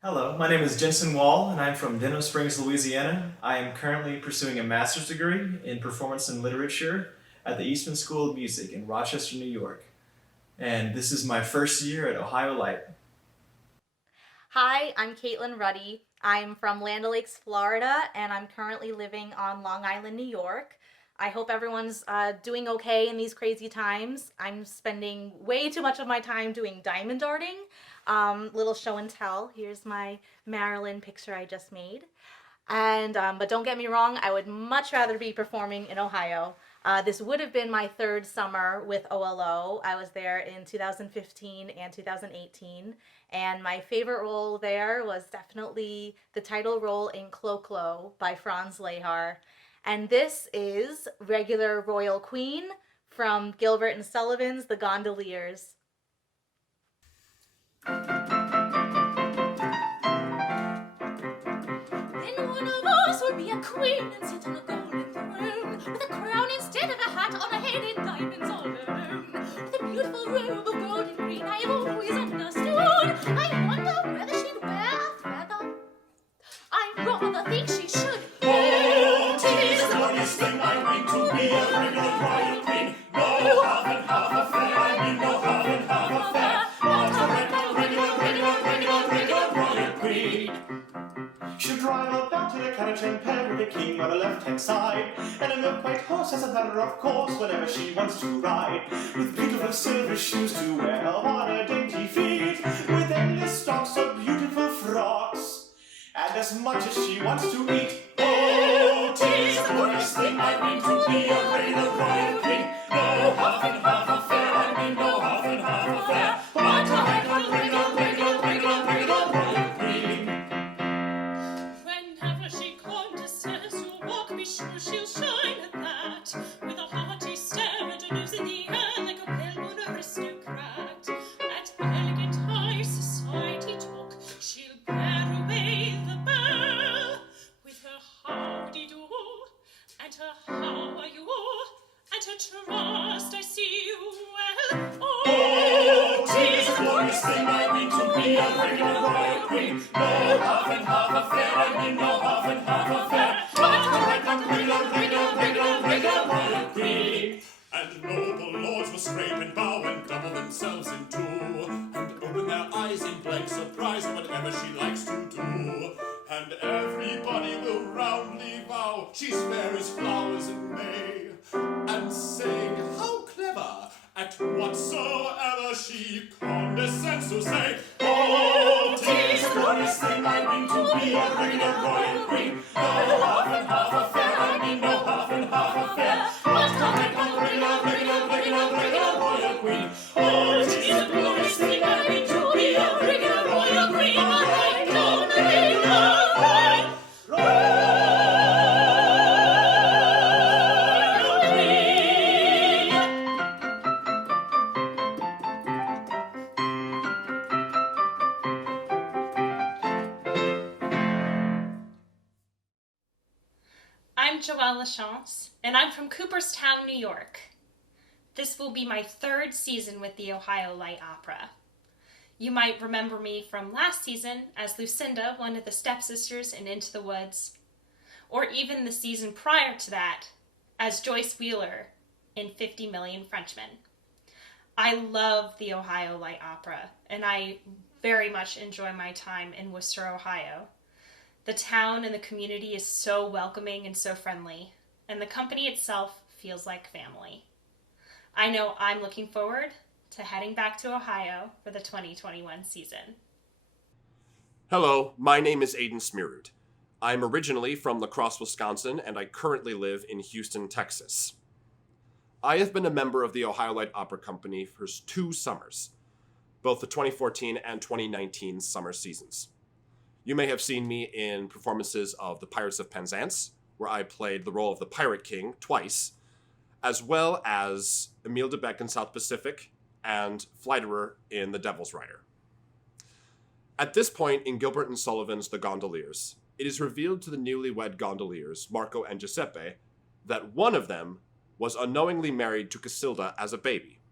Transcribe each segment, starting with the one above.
Hello, my name is Jensen Wall, and I'm from Denham Springs, Louisiana. I am currently pursuing a master's degree in performance and literature at the Eastman School of Music in Rochester, New York. And this is my first year at Ohio Light. Hi, I'm Caitlin Ruddy. I'm from Land O'Lakes, Florida, and I'm currently living on Long Island, New York. I hope everyone's doing okay in these crazy times. I'm spending way too much of my time doing diamond darting. Little show and tell. Here's my Maryland picture I just made. And but don't get me wrong, I would much rather be performing in Ohio. This would have been my third summer with OLO. I was there in 2015 and 2018, and my favorite role there was definitely the title role in Clo-Clo by Franz Lehar. And this is regular Royal Queen from Gilbert and Sullivan's The Gondoliers. Then one of us would be a queen and sit on a golden throne, with a crown instead of a hat on a head in diamonds all alone. With a beautiful robe of golden green I've always understood. I wonder whether she'd wear a feather. I rather think she should. Oh, 'tis the glorious thing I mean to be a regular royal queen. No half and half affair, I mean no half and half affair. But a regular royal queen. She'll drive about in a carriage and pair with the king on the left-hand side, and a milk-white horse as a matter of course whenever she wants to ride, with beautiful silver shoes to wear on her dainty feet, with endless stocks of beautiful frocks, and as much as she wants to eat. Oh, 'tis the glorious thing I mean to be a regular royal queen. No half and half affair, I mean no half and half affair. But a regular royal queen. Whenever she condescends to walk, be sure she'll shine at that, with a haughty stare and a nose in the air like a well-born aristocrat. At elegant high society talk, she'll bear away the bell, with her howdy-do, and her how are you, and her trust I see you well. Oh, 'tis the glorious thing I mean to be a regular royal queen. No half and half affair, I mean no half and half affair. But a regular royal queen. And noble lords will scrape and bow and double themselves in two, and open their eyes in blank surprise at whatever she likes to do. And everybody will roundly vow she's fair as flowers in May, and sing how clever at whatsoever she condescends to say. Oh, 'tis the glorious thing I mean to be a regular royal queen. No half and half affair, I mean no half and half affair. But a regular royal queen. Oh, 'tis the glorious thing I mean to be a regular royal queen. I'm Joelle Lachance, and I'm from Cooperstown, New York. This will be my third season with the Ohio Light Opera. You might remember me from last season as Lucinda, one of the stepsisters in Into the Woods, or even the season prior to that as Joyce Wheeler in 50 Million Frenchmen. I love the Ohio Light Opera, and I very much enjoy my time in Worcester, Ohio. The town and the community is so welcoming and so friendly, and the company itself feels like family. I know I'm looking forward to heading back to Ohio for the 2021 season. Hello, my name is Aiden Smirud. I'm originally from La Crosse, Wisconsin, and I currently live in Houston, Texas. I have been a member of the Ohio Light Opera Company for 2 summers, both the 2014 and 2019 summer seasons. You may have seen me in performances of The Pirates of Penzance, where I played the role of the Pirate King twice, as well as Emile de Becq in South Pacific and Flighterer in The Devil's Rider. At this point in Gilbert and Sullivan's The Gondoliers, it is revealed to the newlywed gondoliers, Marco and Giuseppe, that one of them was unknowingly married to Casilda as a baby,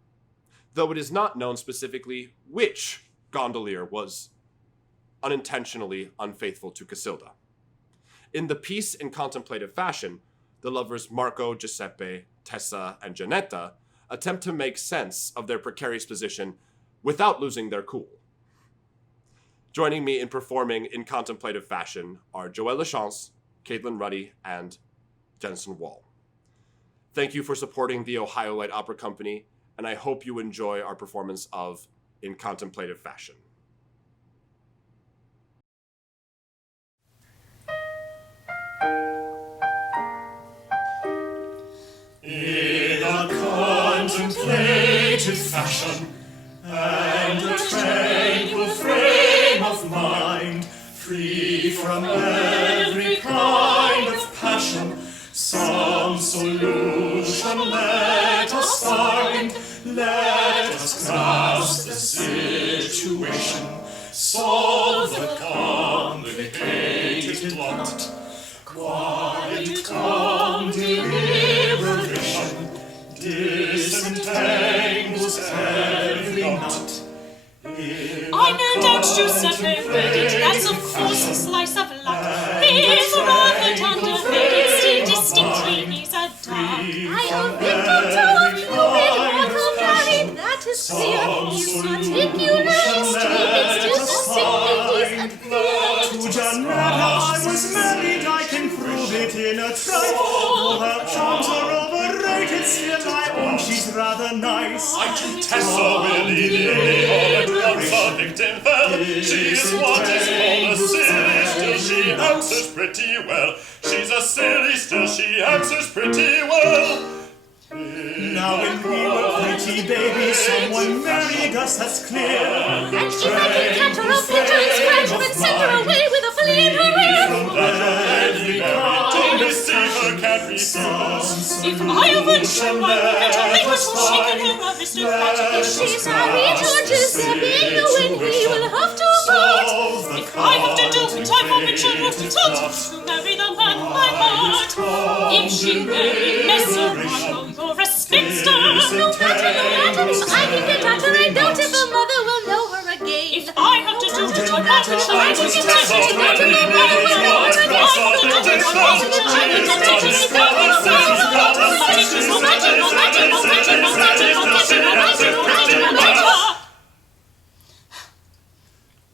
though it is not known specifically which gondolier was unintentionally unfaithful to Casilda. In the piece in contemplative fashion, the lovers Marco, Giuseppe, Tessa, and Janetta attempt to make sense of their precarious position without losing their cool. Joining me in performing in contemplative fashion are Joelle Lachance, Caitlin Ruddy, and Jensen Wall. Thank you for supporting the Ohio Light Opera Company, and I hope you enjoy our performance of In Contemplative Fashion. In a contemplative fashion, and a tranquil frame of mind, free from every kind of passion, some solution let us find. Let us grasp the situation, solve the complicated plot. Quiet, calm deliberation disentangles every knot. I no doubt Giuseppe read it, that's of course a slice of luck. He's rather underrated, still distinctly he's a duck. I omit to tell of Cupid, mortal married, that is clear. He's particular, extreme, still distinctly he's unclear. To Janetta I was married, I can prove it in a trice. Though her charms are overrated, still I own she's rather nice. I to Tessa willy-nilly all at once a victim fell. She is what is called a silly, still she answers pretty well. She's a silly, still she answers pretty well. Now when we were pretty babies, someone married us, that's clear. And if I can catch her, I'll pinch her and scratch her and send her away with a flea in her ear. Every kind to deceive her can't refuse. If I would show my and her make her so shaken her aristocratic. If she's married to Giuseppe, knowing he will have to part. If I have to do it, I forbid children to marry the man of my heart. If she marry Messer Marco, you're a spinster. No matter, I can get at her, I doubt if her mother will know her again. If I have to do it, I forbid children to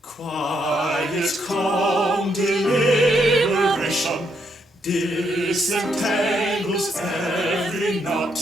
Quiet, calm deliberation disentangles every knot.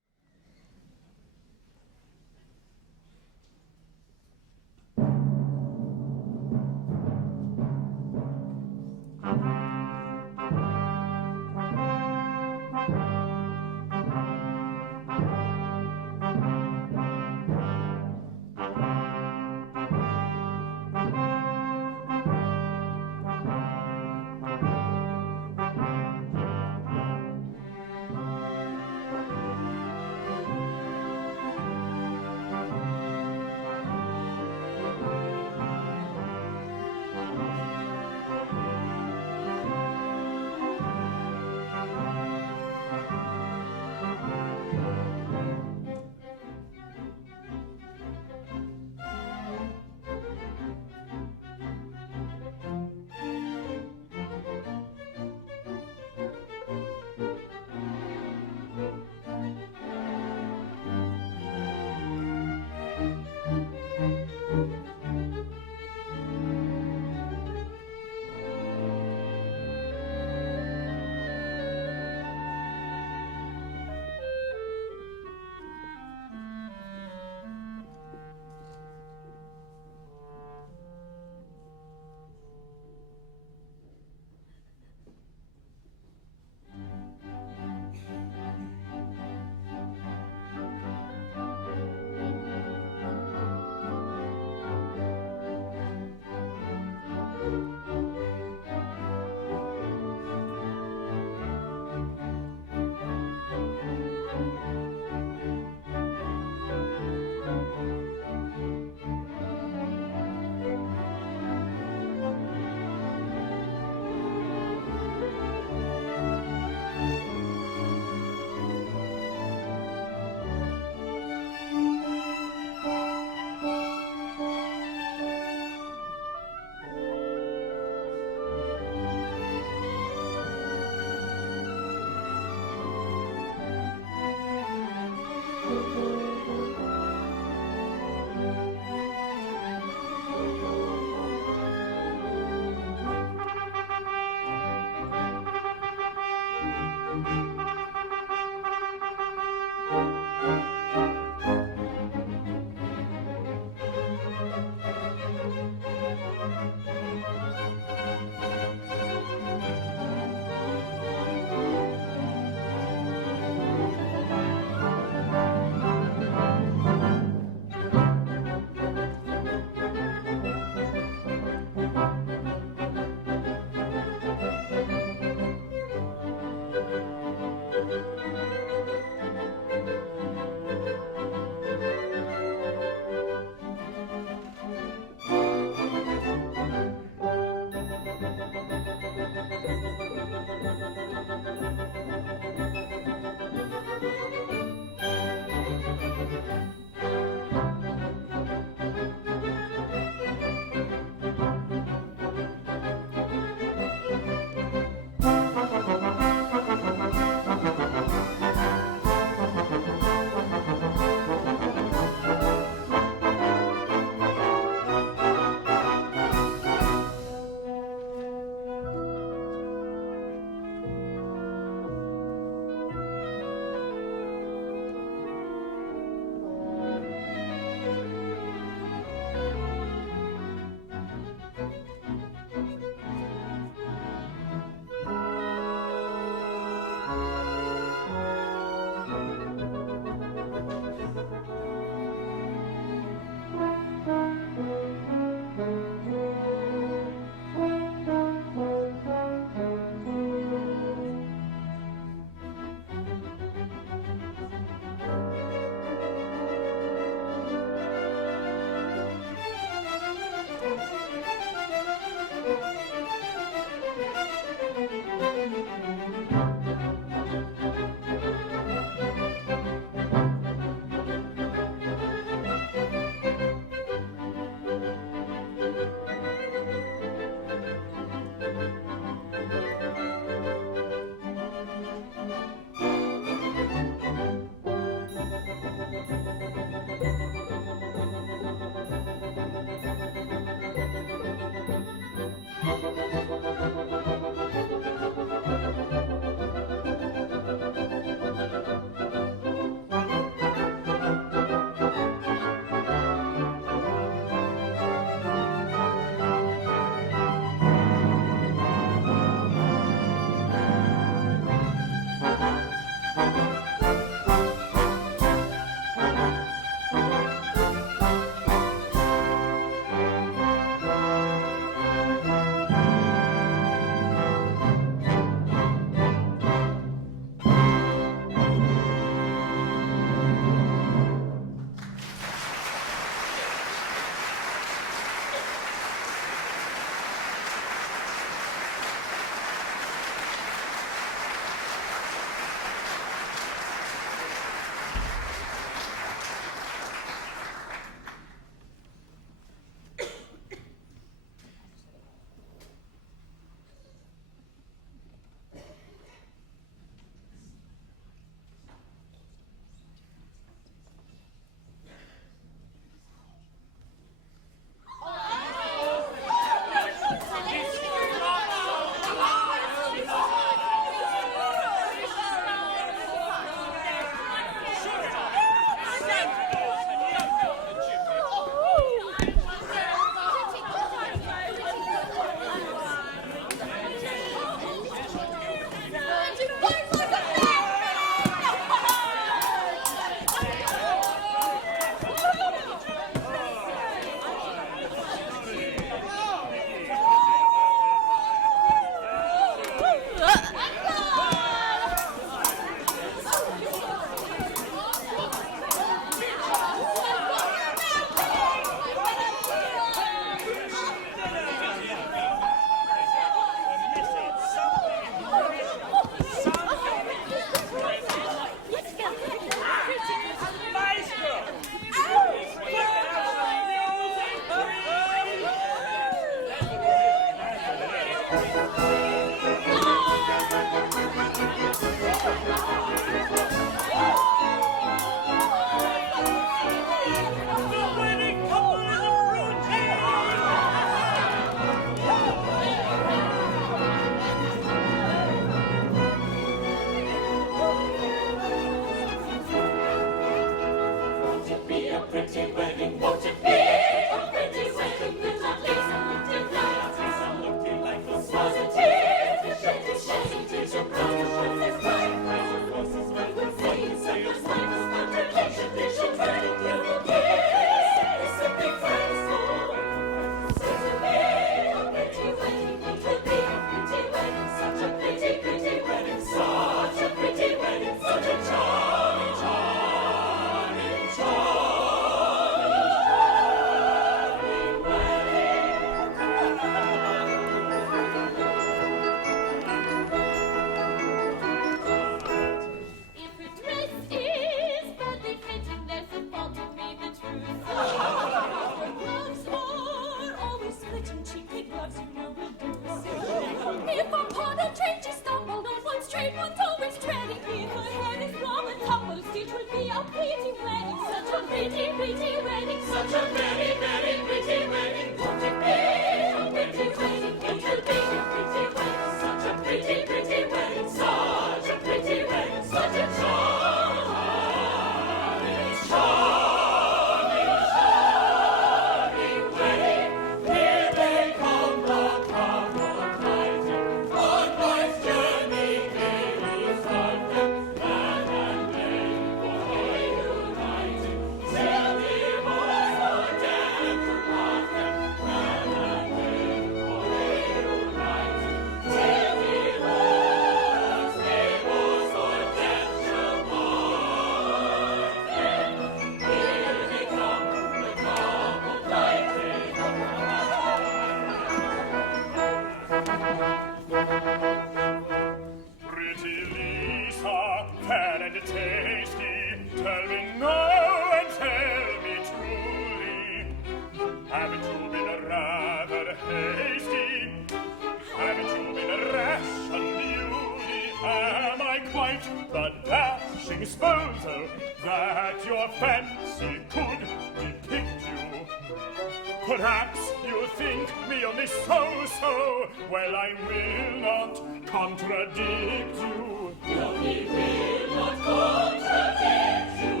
Perhaps you think me only so-so. Well, I will not contradict you. No, he will not contradict you.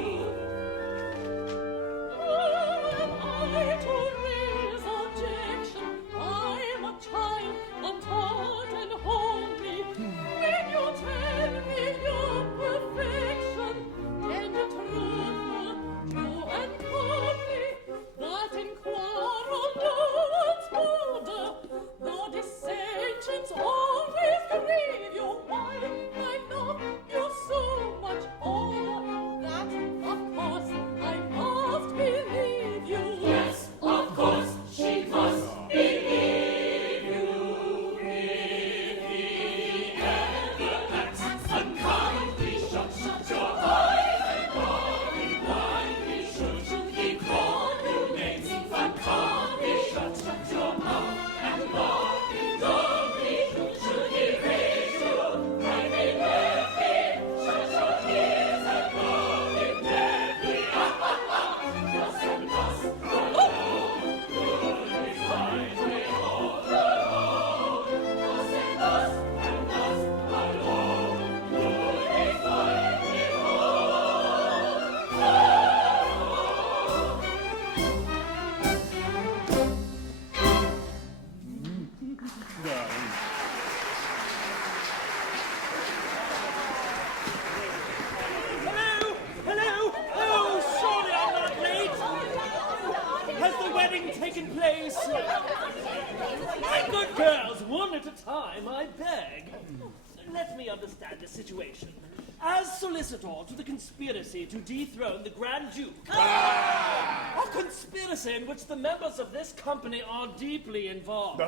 Who am I to raise objection? I'm a child, untaught and homely. When you tell me your perfection, tender, truthful, true and comely, that in quarrel no one's bolder, no dissensions always grieve you. Why I love you so much older, that of course I must believe you. Yes, of course, she must believe you. If he ever acts unkindly, shut your eyes and worry blindly. Should he call you names uncomely, shut your mouth and love him dumbly. Should he raise you, kindly left shut your ears and love him deadly. Thus and thus, alone, good is thine way all alone. Thus and thus, alone, good is thine way Hello? Hello? Oh, surely I'm not late. Has the wedding taken place? My good girls, one at a time, I beg. Let me understand the situation. As solicitor to the conspiracy to dethrone the Grand Duke, a conspiracy in which the members of this company are deeply involved,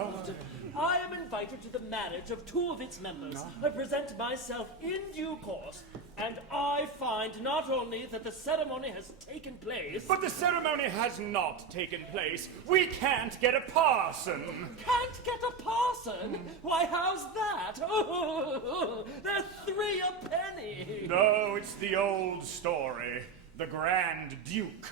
I am invited to the marriage of two of its members. I present myself in due course, and I find not only that the ceremony has taken place... But the ceremony has not taken place. We can't get a parson. Can't get a parson? Why, how's that? They're 3 a penny. No, it's the old story. The Grand Duke.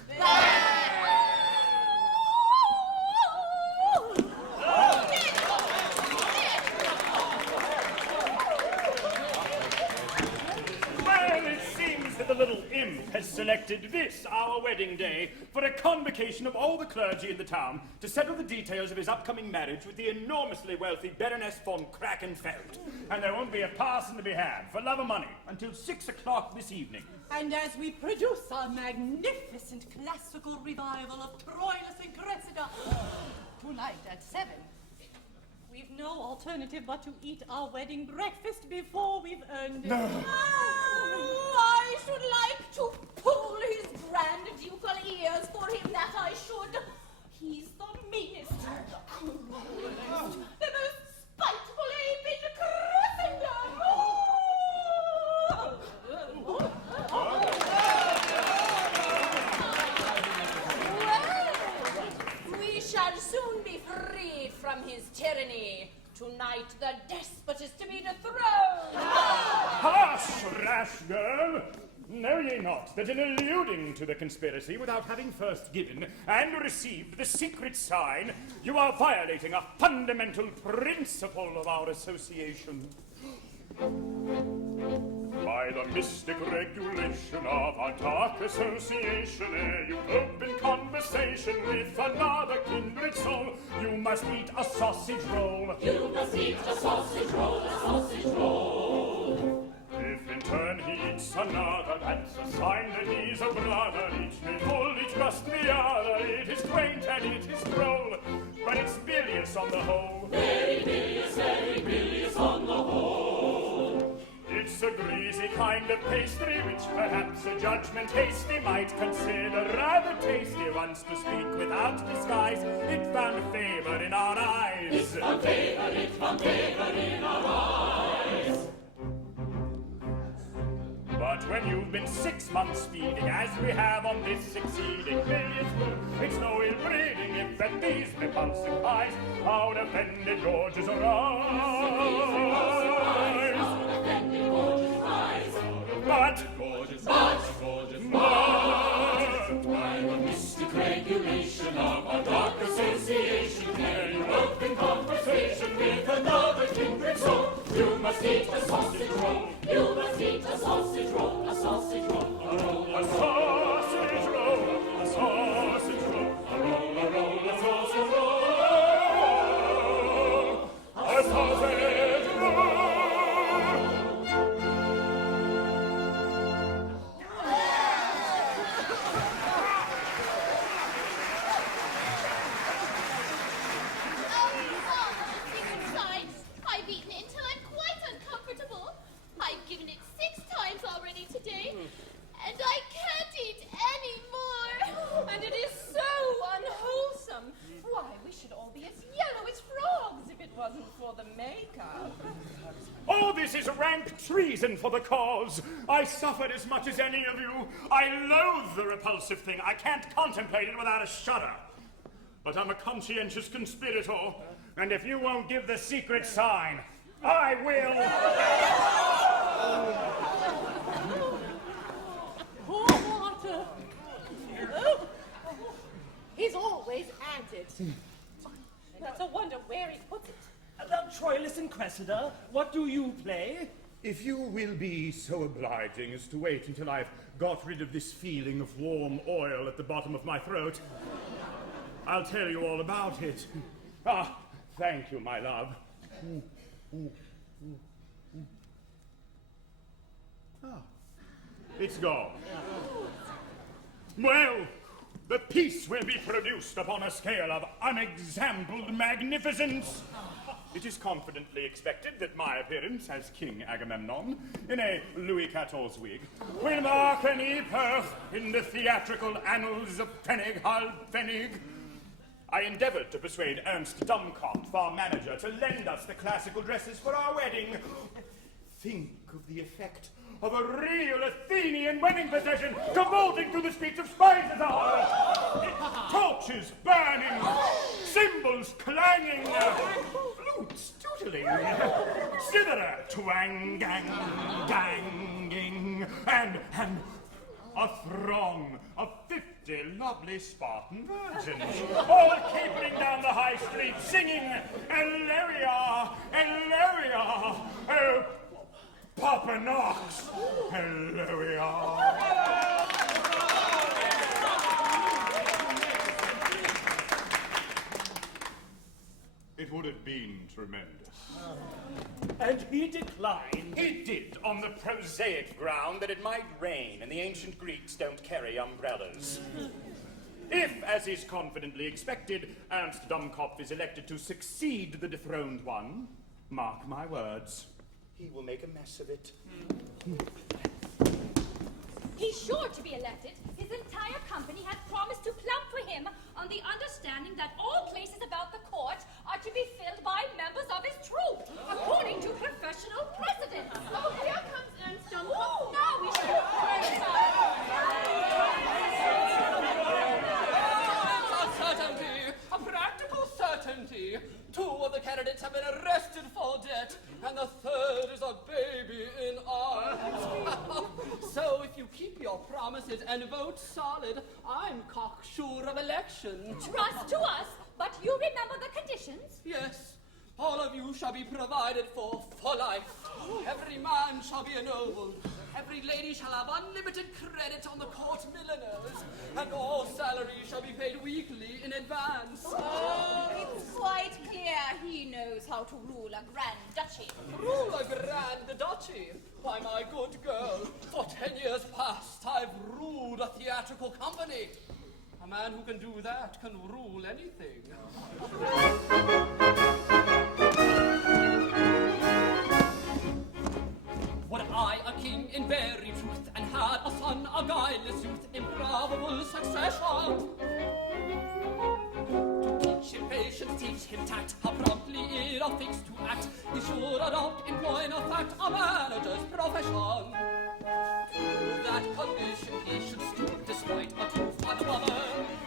Well, it seems that the little imp has selected this, our wedding day, for a convocation of all the clergy in the town to settle the details of his upcoming marriage with the enormously wealthy Baroness von Krakenfeld. And there won't be a parson to be had, for love or money, until 6 o'clock this evening. And as we produce our magnificent classical revival of Troilus and Cressida tonight at 7, we've no alternative but to eat our wedding breakfast before we've earned it. Oh, I should like to pull his grand ducal ears for him, that I should. He's the meanest, cruelest, the most spiteful ape in Christendom. Well, we shall soon be freed from his tyranny. Tonight the despot is to be dethroned. Hush, rash girl! Know ye not that in alluding to the conspiracy without having first given and received the secret sign, you are violating a fundamental principle of our association? By the mystic regulation of our dark association, ere you open conversation with another kindred soul, you must eat a sausage roll. You must eat a sausage roll, a sausage roll. If in turn he eats another, that's a sign that he's a brother. Each may fully trust the other. It is quaint and it is droll, but it's bilious on the whole. Very bilious on the whole. It's a greasy kind of pastry, which perhaps a judgment hasty might consider rather tasty. Once to speak without disguise, it found favor in our eyes. It found favor in our eyes. But when you've been 6 months feeding, as we have on this succeeding millionth food, it's no ill breeding if at these repulsive pies our offended gorges arise. But by the mystic regulation of our dark association, ere you open conversation with another kindred soul, you must eat a sausage roll. You must eat a sausage roll, a sausage roll, a roll, a sausage roll, a sausage roll, a roll, a roll, a sausage roll, a sausage roll. I've eaten it until I'm quite uncomfortable. I've given it 6 times already today, and I can't eat any more. And it is so unwholesome. Why, we should all be as yellow as frogs if it wasn't for the makeup. Oh, this is rank treason for the cause. I suffered as much as any of you. I loathe the repulsive thing. I can't contemplate it without a shudder. But I'm a conscientious conspirator, and if you won't give the secret sign, I will. Pour water. Oh, he's always at it. And it's a wonder where he puts it. About Troilus and Cressida, what do you play? If you will be so obliging as to wait until I've got rid of this feeling of warm oil at the bottom of my throat, I'll tell you all about it. Ah, thank you, my love. Ah, it's gone. Well, the piece will be produced upon a scale of unexampled magnificence. It is confidently expected that my appearance as King Agamemnon in a Louis XIV wig will mark an epoch in the theatrical annals of Pfennig, Halb Pfennig. I endeavored to persuade Ernst Dumkopf, our manager, to lend us the classical dresses for our wedding. Think of the effect of a real Athenian wedding procession cavorting through the streets of Speisesal. Torches burning, cymbals clanging, flutes tootling, zither twang-gang, ganging, and a throng of 50 lovely Spartan virgins, all capering down the high street, singing, Elleria, Elleria, oh, Papa Knox, Elleria. It would have been tremendous. And he declined. He did, on the prosaic ground that it might rain, and the ancient Greeks don't carry umbrellas. If, as is confidently expected, Ernst Dumkopf is elected to succeed the dethroned one, mark my words, he will make a mess of it. He's sure to be elected. His entire company has promised to plump for him on the understanding that all places about the court are to be filled by members of his troupe, according to professional precedent. Oh, here comes Ernst Dumkopf. Now we should A certainty, a practical certainty. 2 of the candidates have been arrested for debt, and the 3rd is a baby in arms. So if you keep your promises and vote solid, I'm cocksure of election. trust to us, but you remember the conditions? Yes, all of you shall be provided for life. Every man shall be ennobled. Every lady shall have unlimited credit on the court milliners, and all salaries shall be paid weekly in advance. Oh, it's quite clear he knows how to rule a grand duchy. Rule a grand duchy? Why, my good girl, for 10 years past I've ruled a theatrical company. A man who can do that can rule anything. Were I a king in very truth, and had a son, a guileless youth, improbable succession, to teach him patience, teach him tact, how promptly in a fix to act, he should adopt in point of fact a manager's profession. To that condition he should stoop, despite a two-fat mother,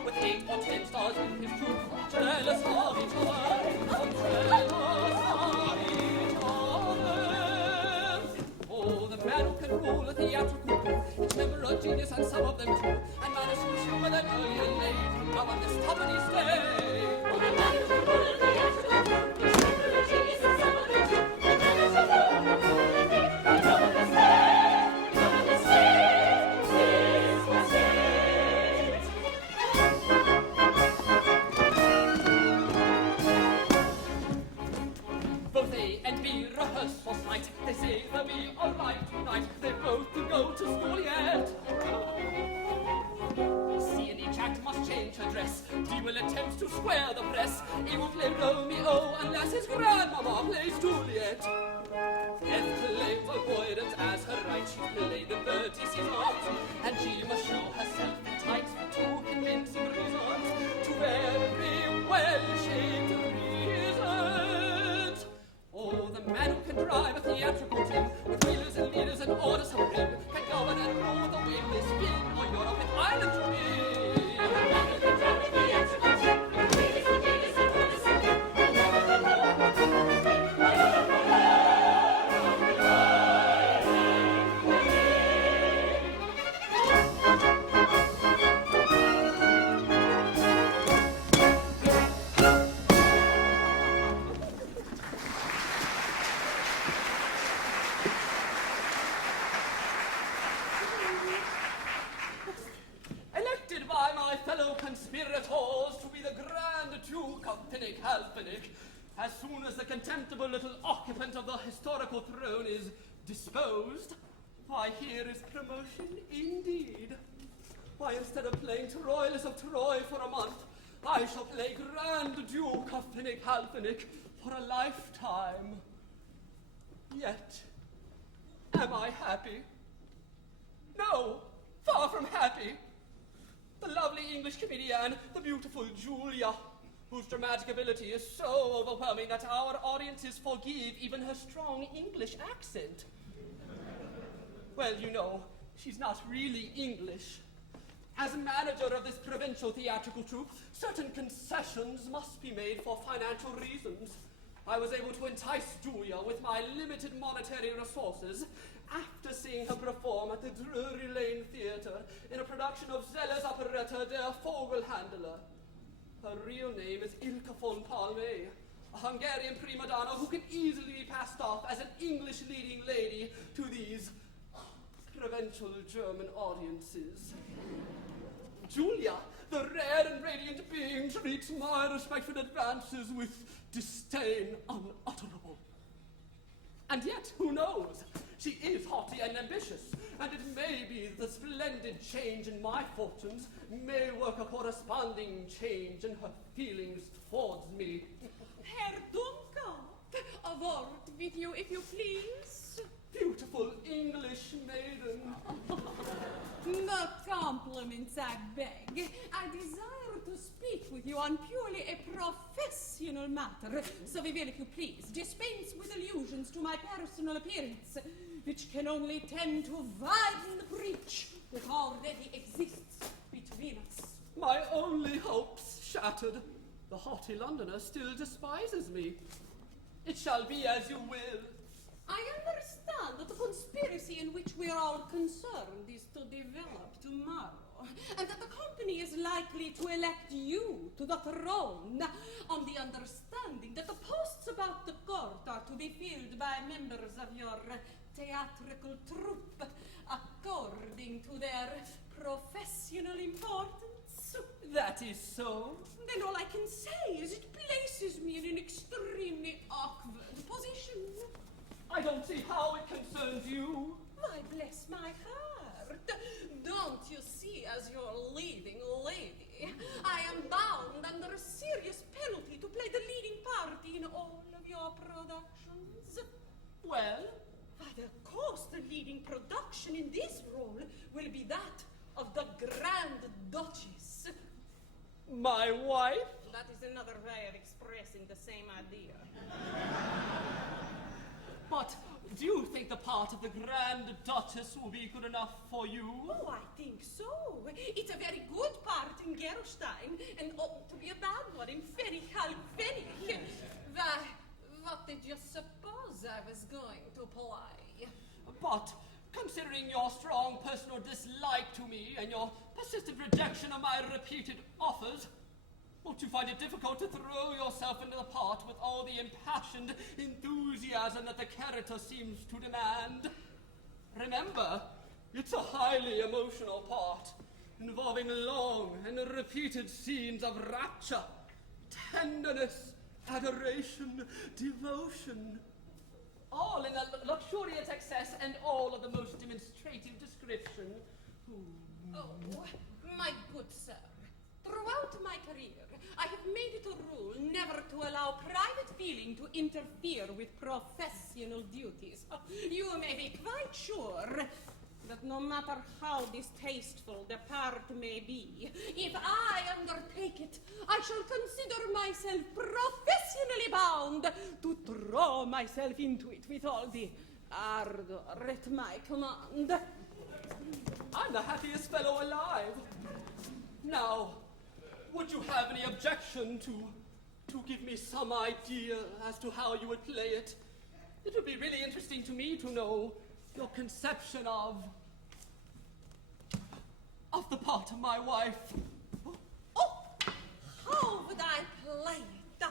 with 8 or 10 stars in his troop, jealous of each other, jealous of each other. Oh, the man who can rule a theatrical group, each member a genius and some of them too, and manage to humor them early and late, now on this company stage. Oh, the man who can rule a theatrical group, each member a genius and some of them too, and manage to humor them early and late, now on this stage, now on this stage, this was it. Both A and B rehearse for sight. They say they'll be alright tonight. They both to go to school yet. C and E Jack must change her dress. D will attempt to square the press. E will play Romeo unless his grandmama plays Juliet. F claims avoidance as her right. She's played the 30 seasons, and G must show herself in tights for 2 convincing reasons. 2 very well-shaped reasons. Oh, the man who can drive a theatrical team with wheelers and leaders and orders supreme can govern and rule the way they spin or Europe and Ireland to be. The man who can drive a theatrical team with wheelers and leaders and orders supreme can govern and rule the way they spin or Europe and Ireland to be. Elected by my fellow conspirators to be the Grand Duke of Pinnick-Halfpennick, as soon as the contemptible little occupant of the historical throne is disposed, why, here is promotion indeed. Why, instead of playing Troilus of Troy for a month, I shall play Grand Duke of Pinnick-Halfpennick for a lifetime. Yet, am I happy? No, far from happy. The lovely English comedian, the beautiful Julia, whose dramatic ability is so overwhelming that our audiences forgive even her strong English accent. Well, you know, she's not really English. As manager of this provincial theatrical troupe, certain concessions must be made for financial reasons. I was able to entice Julia with my limited monetary resources after seeing her perform at the Drury Lane Theatre in a production of Zeller's operetta Der Vogelhandler. Her real name is Ilka von Palme, a Hungarian prima donna who can easily be passed off as an English leading lady to these provincial German audiences. Julia, the rare and radiant being, treats my respectful advances with disdain unutterable. And yet, who knows? She is haughty and ambitious, and it may be the splendid change in my fortunes may work a corresponding change in her feelings towards me. Herr Dunkel, a word with you, if you please. Beautiful English maiden. No compliments, I beg. I desire to speak with you on purely a professional matter. So we will, if you please, dispense with allusions to my personal appearance, which can only tend to widen the breach that already exists between us. My only hopes shattered. The haughty Londoner still despises me. It shall be as you will. I understand that the conspiracy in which we are all concerned is to develop tomorrow, and that the company is likely to elect you to the throne on the understanding that the posts about the court are to be filled by members of your theatrical troupe according to their professional importance. That is so. Then all I can say is it places me in an extremely awkward position. I don't see how it concerns you. Why, bless my heart. Don't you see, as your leading lady, I am bound under a serious penalty to play the leading part in all of your productions? Well? Why, of course, the leading production in this role will be that of the Grand Duchess. My wife? That is another way of expressing the same idea. But do you think the part of the Grand Duchess will be good enough for you? Oh, I think so. It's a very good part in Gerolstein, and ought to be a bad one in Ferry-Kalk-Pfennig. Why, what did you suppose I was going to play? But considering your strong personal dislike to me and your persistent rejection of my repeated offers, won't you find it difficult to throw yourself into the part with all the impassioned enthusiasm that the character seems to demand? Remember, it's a highly emotional part, involving long and repeated scenes of rapture, tenderness, adoration, devotion, all in a luxuriant excess and all of the most demonstrative description. Oh, my good sir. Throughout my career, I have made it a rule never to allow private feeling to interfere with professional duties. You may be quite sure that no matter how distasteful the part may be, if I undertake it, I shall consider myself professionally bound to throw myself into it with all the ardor at my command. I'm the happiest fellow alive. Now, would you have any objection to give me some idea as to how you would play it? It would be really interesting to me to know your conception of the part of my wife. Oh, how would I play it?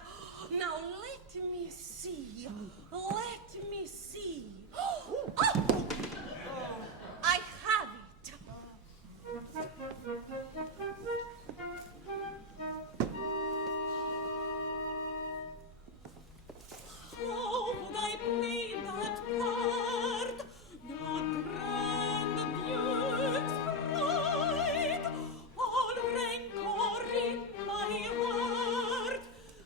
Now let me see. Let me see. Oh, I have it. How would I play that part? The grand duke's bride, all rancor in my heart,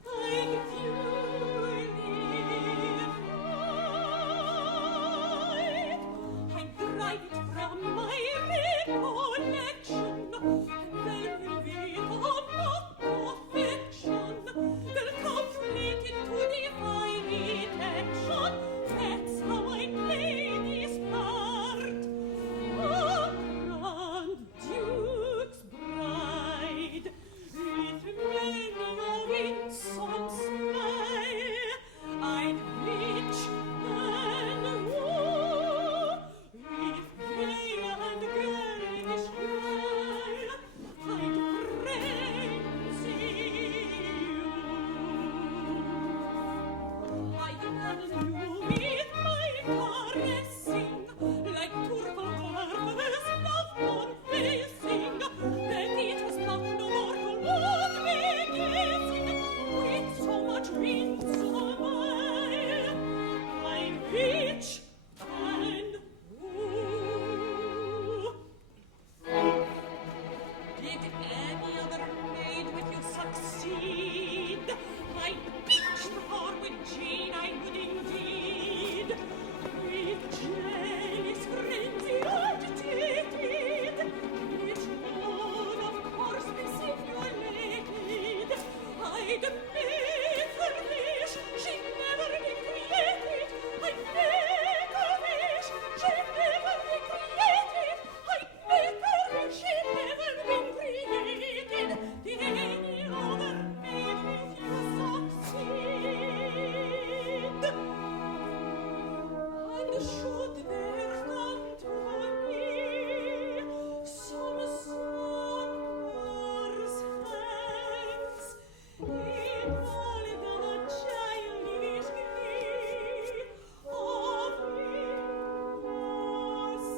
I'm duly fried. I drive it from my recollection, and then with a mock affection, which and who? Did any other maid with you succeed? I beached her with Jane, I would indeed. With jealous frenzy agitated, which would of course be simulated. I'd make her wish she'd never been created. I'd make her wish she'd never been created. I'd make her wish she'd never been created. Did any other maid with you succeed? And should there come to me some supper's thanks in all the childish glee of innocence?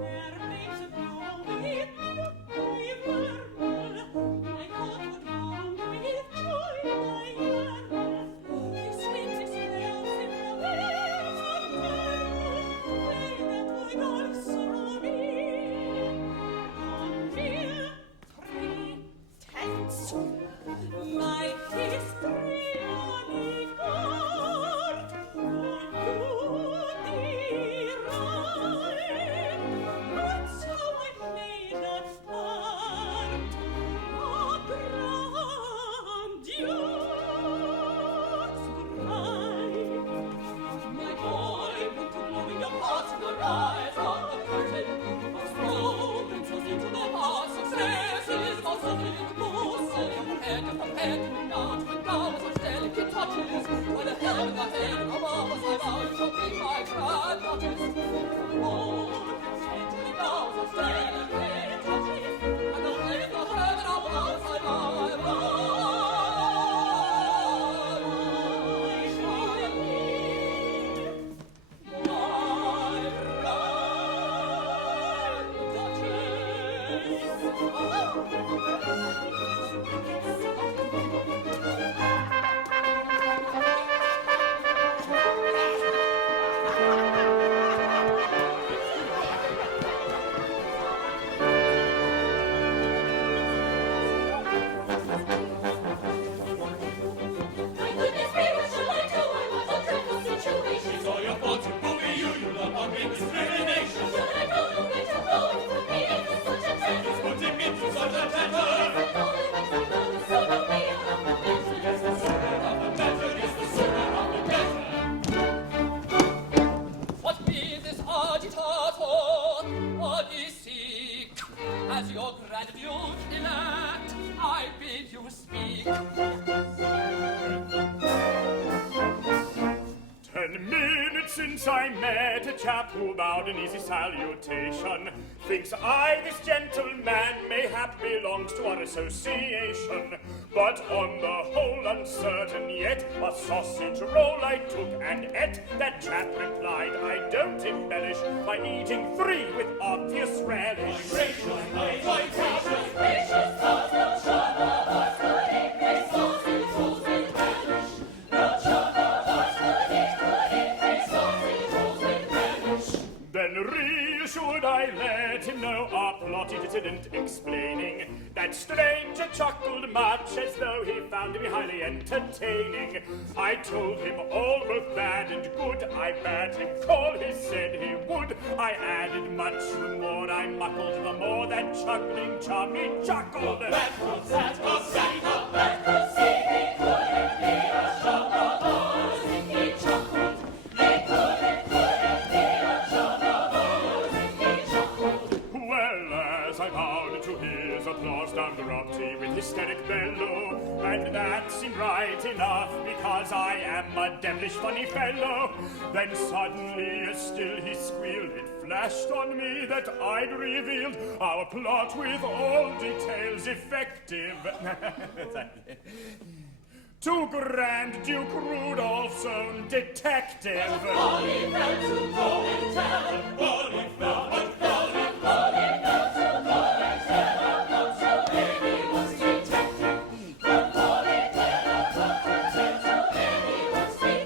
Fair maids of no with marvel, my heart would bound with joy, my yarn. The sweetest bells in the vales of Carmel play that would also be on mere pretense. My histrionic art would you deride. That's how I made that start a grandiose bride. My boy, put to blowing your hearts in the rise of the curtain. Of strolling so into the hearts of successes, most of the most head of the head, not with gowns of delicate touches. By the head of the head, above us I vow you shall be my granddaughters. Oh, gently gowns of delicate touches, and the head of the head, above us I vow I shall be my My goodness me, what shall I do? I'm a dreadful situation. It's all your fault, you bully you love on big discrimination. Should I go the way to go? It put me into such a tense. Putting me through such a temper. And all the ways I know, the sooner we are the better. Yes, the sooner of the better, yes, the sooner of the better. What be this agitator? What is he? As your grand duke elect, I bid you speak. 10 minutes since I met a chap who bowed an easy salutation. Thinks I, this gentleman, mayhap belongs to our association. But on the whole uncertain yet, a sausage roll I took and ate. That chap replied, I don't embellish, by eating 3 with obvious relish. Gracious, my gracious, Gracious cause, no charm of hearts could increase sausage rolls with relish. No charm of hearts could increase sausage rolls with relish. Then reassured I let him know our plotty dissident, explaining that stranger chuckled much as though he found me highly entertaining. I told him all both bad and good. I bade him call, he said he would. I added much, the more I muckled, the more that chuckling chummy chuckled. that was that was that. But the sea couldn't be a charm of ours if he chuckled. It couldn't be a charm of ours if he chuckled. Well, as I bowed to his applause, down the rompty with hysteric bellow, and that seemed right enough because I am a devilish funny fellow. Then suddenly, as still he squealed, it flashed on me that I'd revealed our plot with all details effective. To Grand Duke Rudolph's own detective. Bully fell to go and tell, bully fell, but bully Fell to go and tell, not to anyone's detective. The bully fell to pretend to anyone's detective.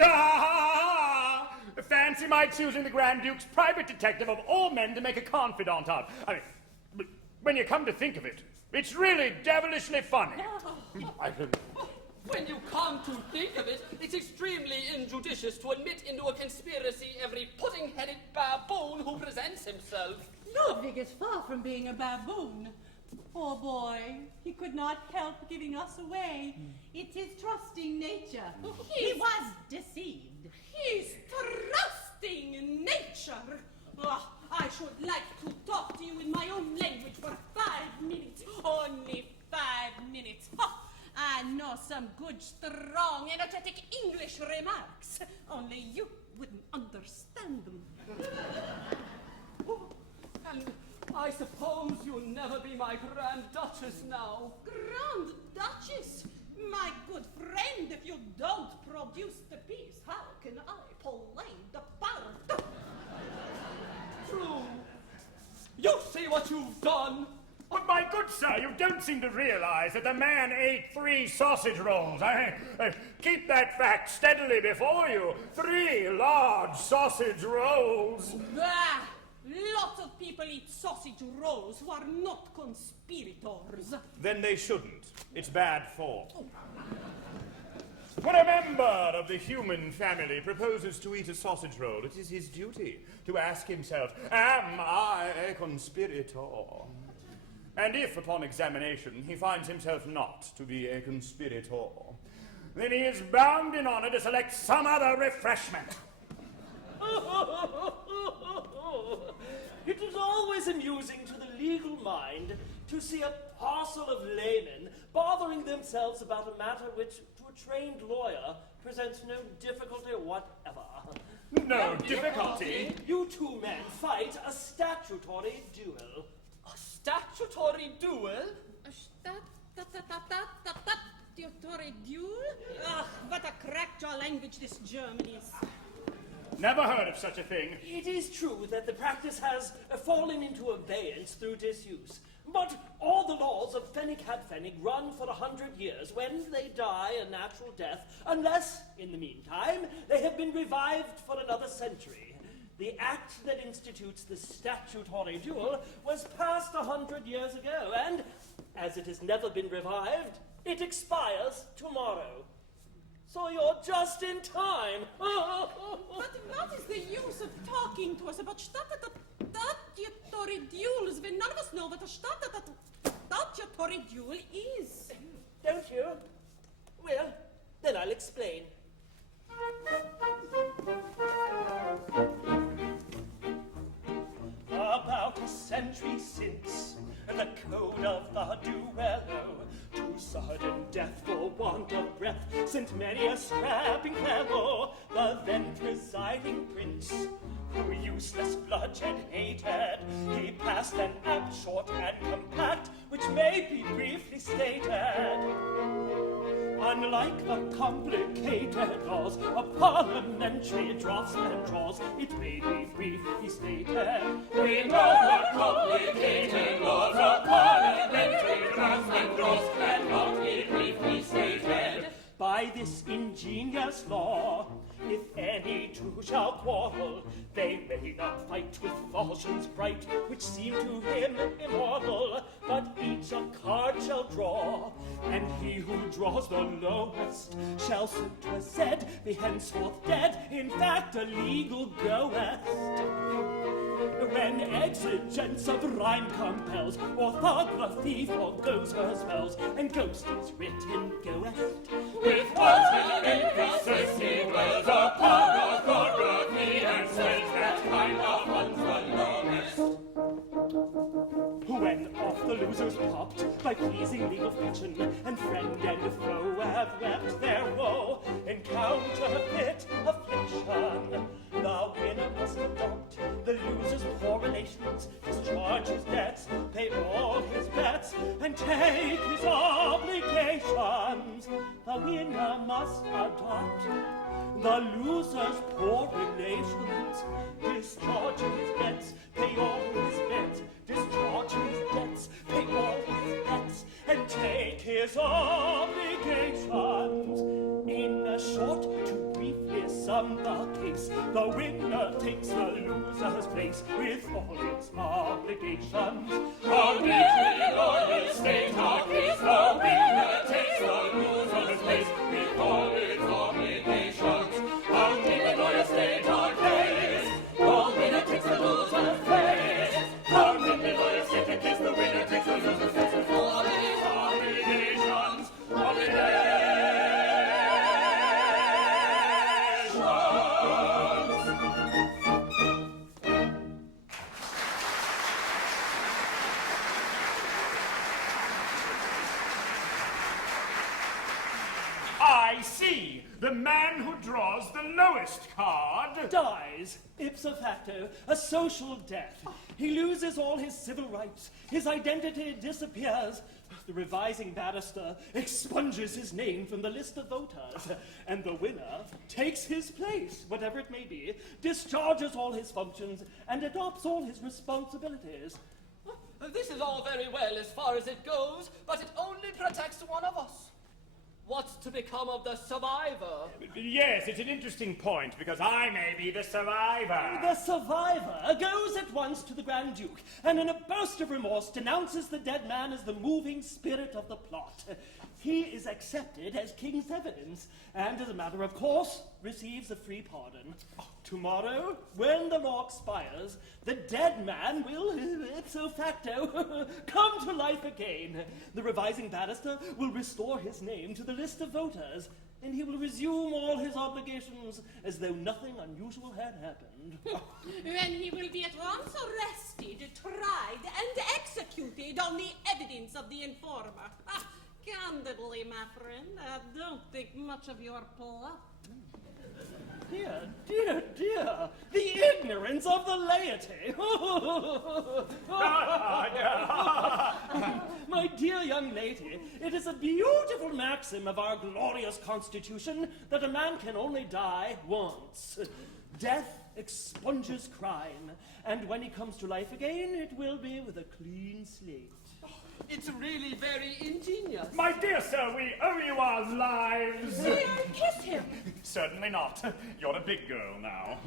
Ah! Fancy my choosing the Grand Duke's private detective of all men to make a confidant of. I mean, when you come to think of it, it's really devilishly funny. When you come to think of it, it's extremely injudicious to admit into a conspiracy every pudding-headed baboon who presents himself. Ludwig is far from being a baboon. Poor boy, he could not help giving us away. It's his trusting nature. He was deceived. His trusting nature. Oh, I should like to talk to you in my own language for 5 minutes. Only 5 minutes. Oh, I know some good, strong, energetic English remarks. Only you wouldn't understand them. And I suppose you'll never be my Grand Duchess now. Grand Duchess? My good friend, if you don't produce the piece, how can I play the part? True. You see what you've done? But my good sir, you don't seem to realize that the man ate 3 sausage rolls. Keep that fact steadily before you. 3 large sausage rolls. Bah! Lots of people eat sausage rolls who are not conspirators. Then they shouldn't. It's bad form. When a member of the human family proposes to eat a sausage roll, it is his duty to ask himself, am I a conspirator? And if, upon examination, he finds himself not to be a conspirator, then he is bound in honor to select some other refreshment. It is always amusing to the legal mind to see a parcel of laymen bothering themselves about a matter which, to a trained lawyer, presents no difficulty whatever. No difficulty? You 2 men fight a statutory duel. A statutory duel? Statutory duel? Ugh, what a crackjaw language this German is. Never heard of such a thing. It is true that the practice has fallen into abeyance through disuse. But all the laws of Pfennig run for 100 years when they die a natural death, unless, in the meantime, they have been revived for another century. The act that institutes the statutory duel was passed 100 years ago, and, as it has never been revived, it expires tomorrow. So you're just in time. But what is the use of talking to us about statutory duels when none of us know what a statutory duel is? Don't you? Well, then I'll explain. About a century since, the code of the duello, to sudden death for want of breath, sent many a scrapping fellow. The then presiding prince, who useless bloodshed hated, he passed an act short and compact, which may be briefly stated. Unlike the complicated laws of parliamentary drafts and draws, it may be briefly stated. We know what complicated laws of parliamentary drafts and draws cannot be briefly stated. By this ingenious law, if any 2 shall quarrel, they may not fight with falchions bright, which seem to him immortal, but each a card shall draw, and he who draws the lowest shall, so 'twas said, be henceforth dead, in fact a legal goest. When exigence of rhyme compels, orthography forgoes her spells, and ghost is written goest. With words that emphasis he dwells upon orthography and says that kind of one's the lowest. When off the losers popped by pleasing legal fiction, and friend and foe have wept their woe, encounter fit affliction, the winner must adopt the loser's poor relations, discharge his debts, pay all his bets, and take his obligations. The winner must adopt the loser's poor relations, discharge his debts, pay all his bets, discharge his debts, pay all his debts, and take his obligations. In short, to on the case. The winner takes the loser's place with all its obligations. Our weekly lawyer states our case. The winner takes the loser's place with all its obligations. Our weekly lawyer states our case. The winner takes the loser's place. Our weekly lawyer states the case. The winner takes the loser's place with all its obligations. I see. The man who draws the lowest card dies, ipso facto, a social death. He loses all his civil rights. His identity disappears. The revising barrister expunges his name from the list of voters, and the winner takes his place, whatever it may be, discharges all his functions, and adopts all his responsibilities. This is all very well as far as it goes, but it only protects one of us. What's to become of the survivor? Yes, it's an interesting point, because I may be the survivor. The survivor goes at once to the Grand Duke, and in a burst of remorse denounces the dead man as the moving spirit of the plot. He is accepted as king's evidence, and as a matter of course, receives a free pardon. Tomorrow, when the law expires, the dead man will, ipso facto, come to life again. The revising barrister will restore his name to the list of voters, and he will resume all his obligations as though nothing unusual had happened. When he will be at once arrested, tried, and executed on the evidence of the informer. Candidly, my friend, I don't think much of your plot. Dear, dear, dear, the ignorance of the laity. My dear young lady, it is a beautiful maxim of our glorious Constitution that a man can only die once. Death expunges crime, and when he comes to life again, it will be with a clean slate. It's really very ingenious. My dear sir, we owe you our lives. May I kiss him? Certainly not. You're a big girl now.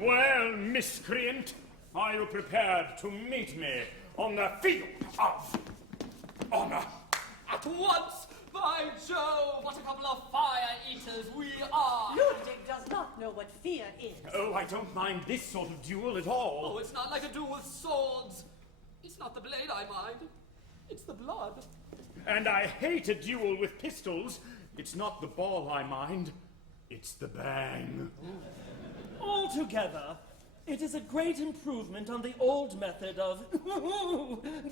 Well, miscreant, are you prepared to meet me on the field of honor? At once! By Jove, what a couple of fire-eaters we are! Ludwig does not know what fear is. Oh, I don't mind this sort of duel at all. Oh, it's not like a duel with swords. It's not the blade I mind. It's the blood. And I hate a duel with pistols. It's not the ball I mind. It's the bang. Altogether, it is a great improvement on the old method of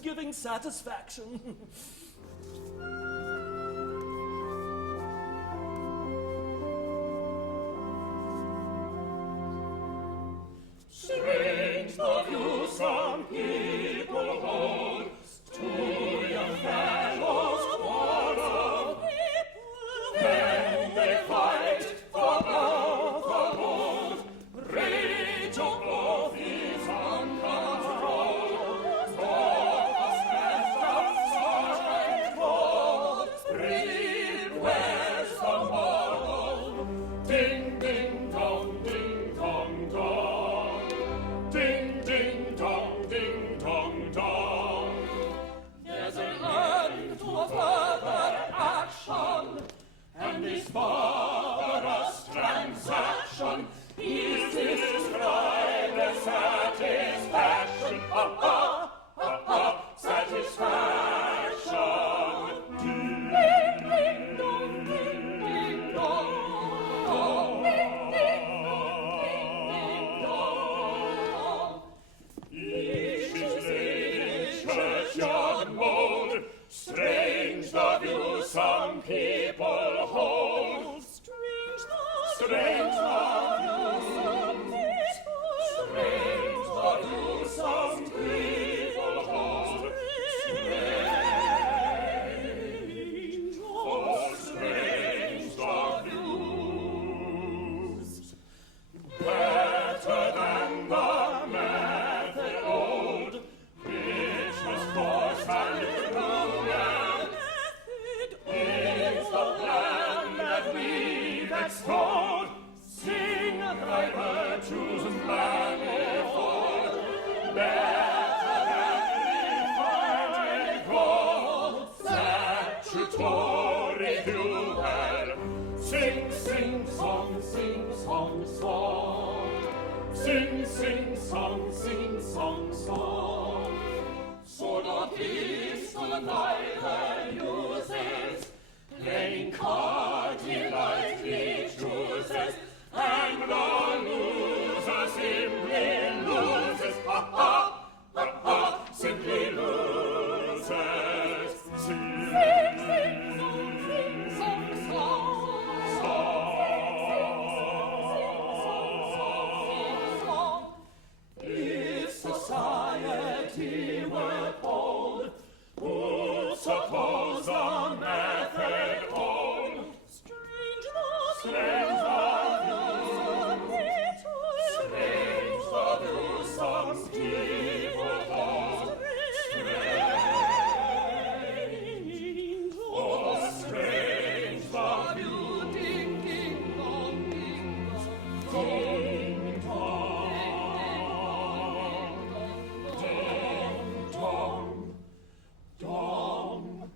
giving satisfaction. Strange the view some people hold, to young fellows quarrel, then they fight for both the gold. Rage of both is uncontrolled, both the strength of sergeant cold, breed wears the moral. Ding ding dong, ding dong dong. Ding, ding, dong, ding, dong, dong. There's an end to a further action, And this barbarous transaction is described as satisfaction. Ha, ha, ha, ha, satisfaction. Ding, ding, dong, ding, ding, dong, dong. Ding, ding, dong, ding, ding, dong. Each is laid in churchyard mold. Strange the view some people hold. Strange the view some people hold. Strange, oh strange the views. Better than the method old, which was force and rule. Is the plan that we've extolled. virtues manifold, better than refined gold. Statutory duel, sing, sing, song, sing, song, song. Sing, sing, song, sing, song, song. Sword or pistol neither uses, playing card he lightly chooses, and the loser simply loses. Ha ha, ha ha, simply loses. Sing, sing, song, sing, song, song. If society were bold, who'd suppose a method old? Strange the view some people hold. Strange, oh strange the view. Ding, ding, dong, ding, dong, ding, dong, dong,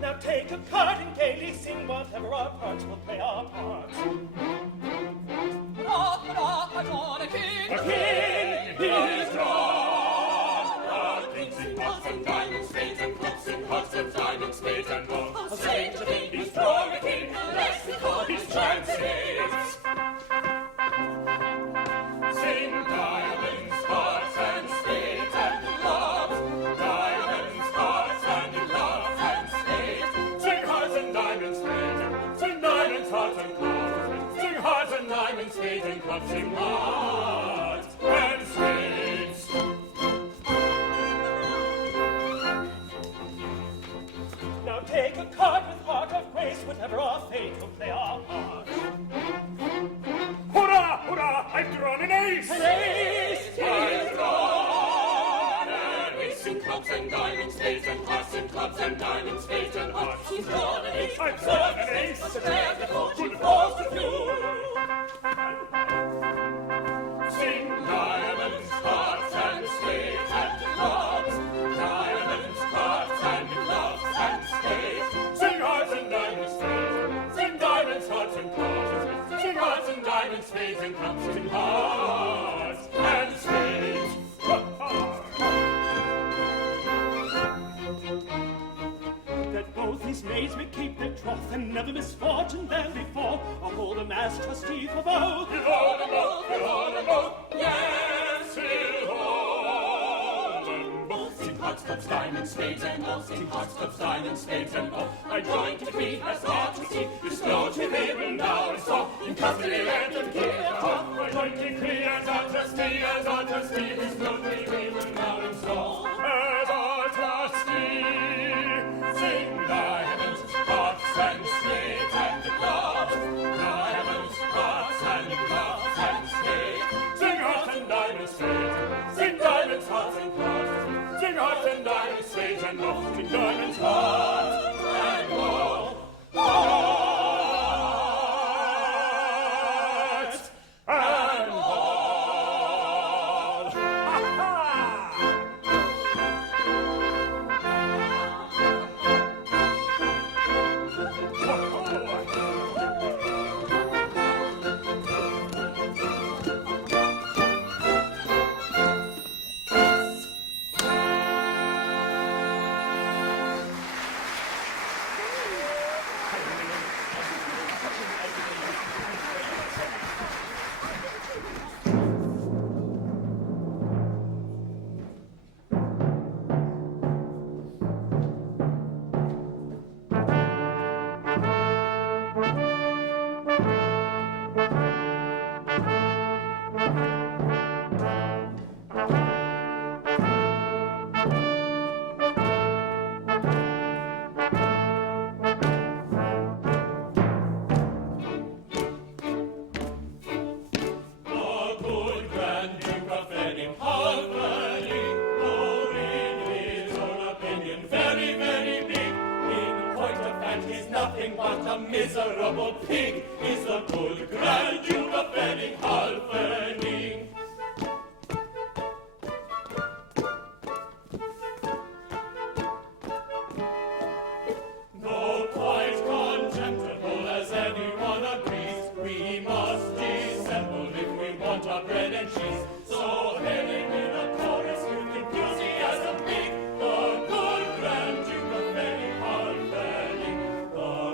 Now take a card and gaily sing whatever our parts will play our parts. I draw a king. A king, he is drawn. Kings in hearts and diamonds, spades and clubs, in hearts of diamonds, spades and clubs. A strange king, he's drawn a king, let's record his chances. Sing diamonds, hearts and spades and clubs. Diamonds, hearts and clubs and spades. Sing hearts and diamonds, spades. Sing diamonds, hearts and clubs. Sing hearts and diamonds, spades and clubs. Sing hearts and spades. Now take a card with heart of grace, whatever our fate will play our part. Hurrah, hurrah, I've drawn an ace! An ace! I've drawn an ace in clubs and diamonds, spades and hearts, in clubs and diamonds, spades and hearts. He's drawn an ace! I've drawn an ace! Such a terrible fortune Good falls falls to to you! Sing diamonds, hearts and spades and clubs. Diamonds, hearts and clubs and spades. Sing hearts and diamonds, spades. Sing diamonds, hearts and clubs. Sing hearts and diamonds, spades and clubs. Sing hearts and spades. That both these maids may keep their troth and never misfortune there before, I'll hold them as trustee for both. He'll hold them both, he'll hold them both. Yes, he'll hold them both. Sing hearts, clubs, diamonds, spades and all. Sing hearts, clubs, diamonds, spades and all. I join to be as our trustee. Disclose him even now and so. In custody and in key at home. I join to be as our trustee, as our trustee. Disclose him even now and so. As our trustee. Sing diamonds, hearts and spades and clubs. Diamonds, hearts and clubs and spades. Sing hearts and diamonds, spades. Sing diamonds, hearts and clubs. Sing hearts and diamonds, spades and clubs. Sing diamonds, hearts and clubs. Hearts and all. Ha ha! the miserable pig is the good Grand Duke of Benning-Halfening. Though quite contemptible as anyone agrees, we must dissemble if we want our bread and cheese. So hailing in a chorus with enthusiasm big, the good Grand Duke of Benning-Halfening. The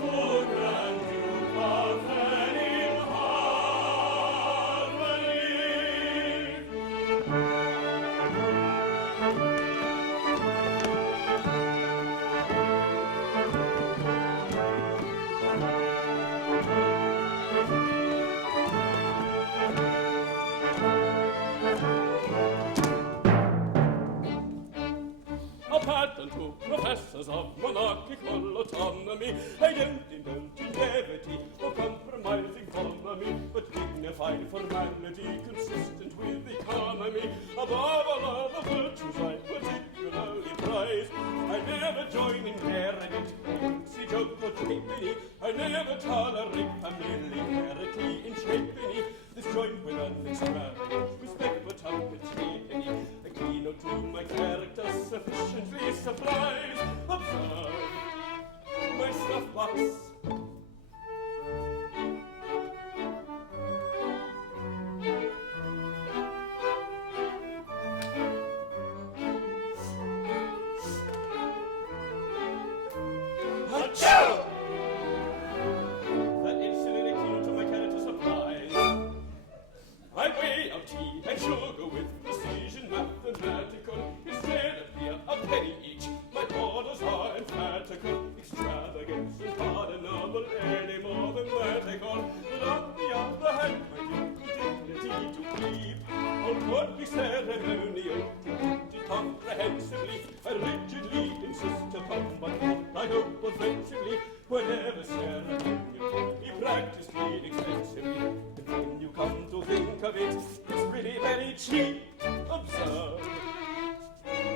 good Grand Duke of Benning-Halfening. A pattern to professors of monarchical autonomy. I don't indulge in levity or compromising economy, but dignified formality consistent with economy. Above all other virtues I particularly prize. I never join in merriment, fancy joke or japany. I never tolerate familiarity in shapany. This joint with an extravagant respect for tuppence halfpenny. A keynote to my character sufficiently supplies. Observe my snuff box. Achoo! That incident a keynote to my character supplies. My way of tea and sugar with precision mathematical. Instead of beer, a penny each. My orders are emphatical. Extravagance and pardonable, any more than vertical. But on the other hand, my ducal dignity to keep. On what we ceremonial, comprehensively, I rigidly insist upon what I hope offensively, whenever ceremonial be practiced extensively. And when you come to think of it, it's really very cheap. Observe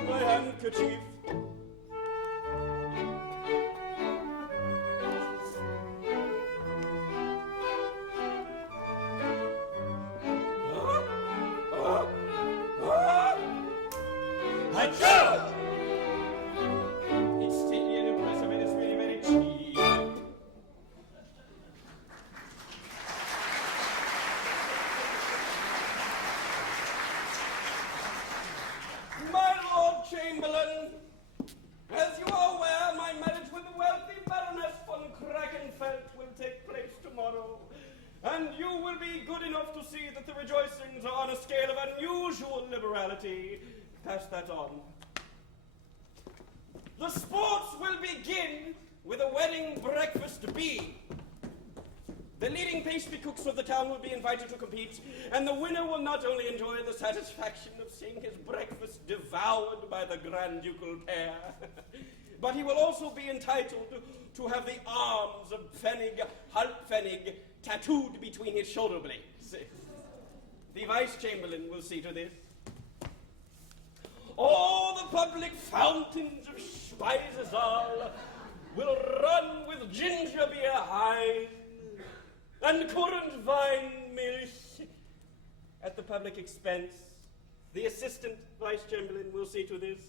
my handkerchief. Achoo! It's still impressive and it's really very cheap. My Lord Chamberlain, as you are aware, my marriage with the wealthy Baroness von Krakenfeld will take place tomorrow. And you will be good enough to see that the rejoicings are on a scale of unusual liberality. Pass that on. The sports will begin with a wedding breakfast bee. The leading pastry cooks of the town will be invited to compete, and the winner will not only enjoy the satisfaction of seeing his breakfast devoured by the Grand Ducal pair, but he will also be entitled to have the arms of Pfennig Halbpfennig tattooed between his shoulder blades. The Vice Chamberlain will see to this. All the public fountains of Speisesaal will run with ginger beer Hein and currant wine milk at the public expense. The Assistant Vice Chamberlain will see to this.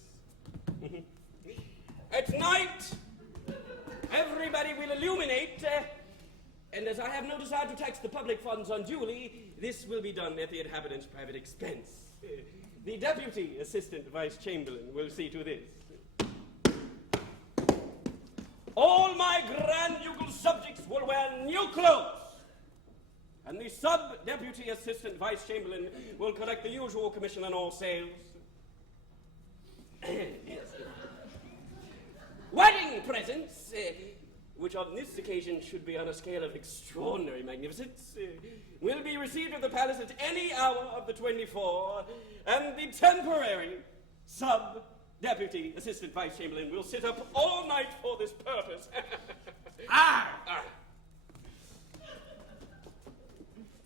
At night, everybody will illuminate, and as I have no desire to tax the public funds unduly, this will be done at the inhabitants' private expense. The Deputy Assistant Vice Chamberlain will see to this. All my Grand Ducal subjects will wear new clothes, and the Sub-Deputy Assistant Vice Chamberlain will collect the usual commission on all sales. Yes. Wedding presents, which on this occasion should be on a scale of extraordinary magnificence, will be received at the palace at any hour of the 24, and the temporary Sub-Deputy Assistant Vice Chamberlain will sit up all night for this purpose.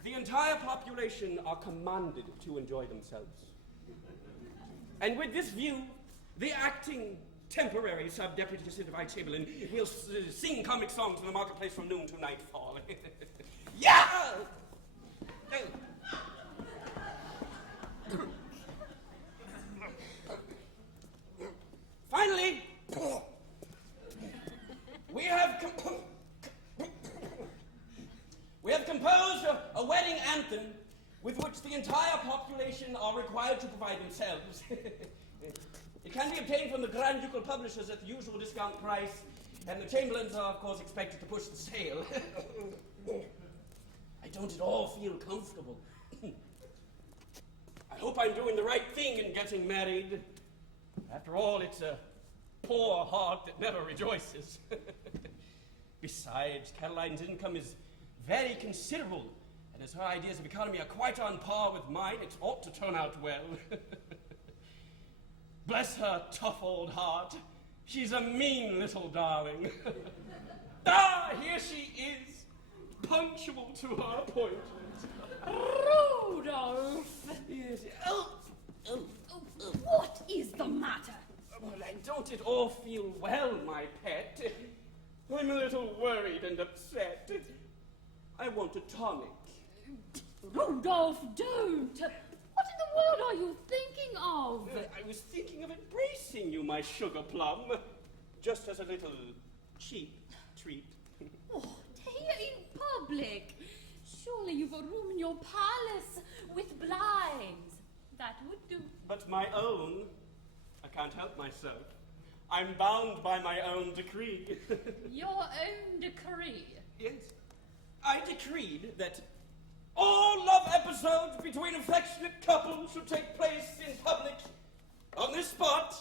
The entire population are commanded to enjoy themselves. And with this view, the acting temporary sub-deputy to sit at my table, and we'll sing comic songs in the marketplace from noon to nightfall. Yeah! Finally, we have composed a wedding anthem with which the entire population are required to provide themselves. It can be obtained from the Grand Ducal publishers at the usual discount price, and the Chamberlains are, of course, expected to push the sale. I don't at all feel comfortable. I hope I'm doing the right thing in getting married. After all, it's a poor heart that never rejoices. Besides, Caroline's income is very considerable, and as her ideas of economy are quite on par with mine, it ought to turn out well. Bless her tough old heart. She's a mean little darling. Here she is, punctual to her appointment. Rudolph! Yes. What is the matter? Well, I don't at all feel well, my pet. I'm a little worried and upset. I want a tonic. Rudolph, don't! What in the world are you thinking of? I was thinking of embracing you, my sugar plum. Just as a little cheap treat. Oh, here in public. Surely you've a room in your palace with blinds. That would do. But my own, I can't help myself. I'm bound by my own decree. Your own decree? Yes. I decreed that all love episodes between affectionate couples should take place in public on this spot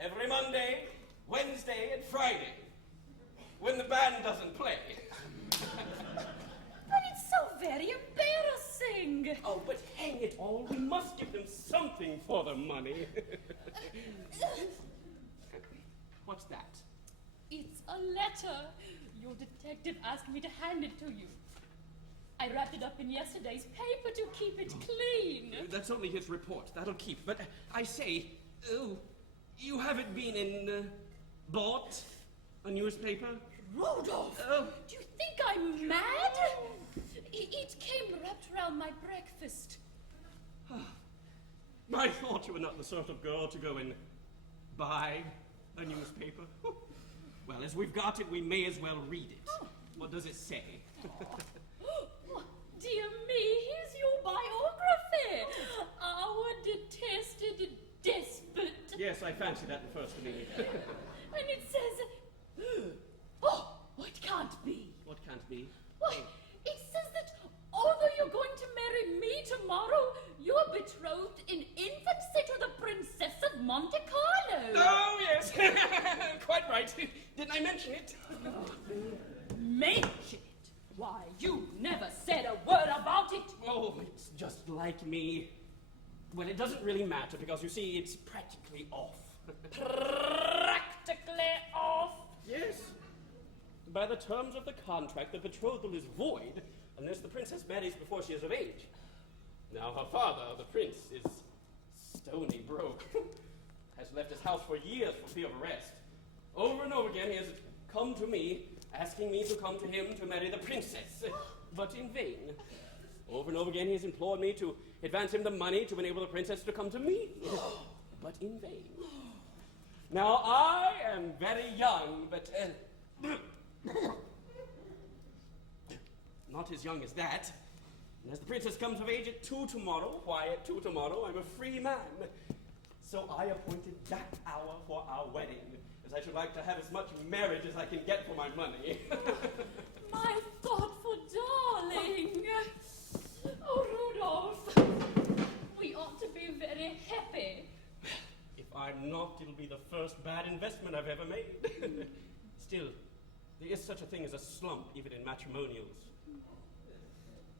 every Monday, Wednesday, and Friday when the band doesn't play. But it's so very embarrassing. Oh, but hang it all, we must give them something for the money. What's that? It's a letter. Your detective asked me to hand it to you. I wrapped it up in yesterday's paper to keep it clean. That's only his report. That'll keep. But I say, you haven't been in, bought a newspaper? Rudolph! Do you think I'm mad? It came wrapped around my breakfast. I thought you were not the sort of girl to go and buy a newspaper. Well, as we've got it, we may as well read it. What does it say? Dear me, here's your biography. Our detested despot. Yes, I fancy that the first meeting. And it says, it can't be. What can't be? Why, it says that although you're going to marry me tomorrow, you're betrothed in infancy to the Princess of Monte Carlo. Oh, yes. Quite right. Didn't I mention it? Mention it? Why, you never said a word about it. Oh, it's just like me. Well, it doesn't really matter because, you see, it's practically off. Practically off? Yes. By the terms of the contract, the betrothal is void unless the princess marries before she is of age. Now, her father, the prince, is stony broke. Has left his house for years for fear of arrest. Over and over again, he has come to me, asking me to come to him to marry the princess, but in vain. Over and over again, he has implored me to advance him the money to enable the princess to come to me, but in vain. Now, I am very young, but not as young as that. And as the princess comes of age at 2 tomorrow, why at 2 tomorrow, I'm a free man. So I appointed that hour for our wedding, as I should like to have as much marriage as I can get for my money. My thoughtful darling. Oh, Rudolph. We ought to be very happy. If I'm not, it'll be the first bad investment I've ever made. Still, there is such a thing as a slump, even in matrimonials.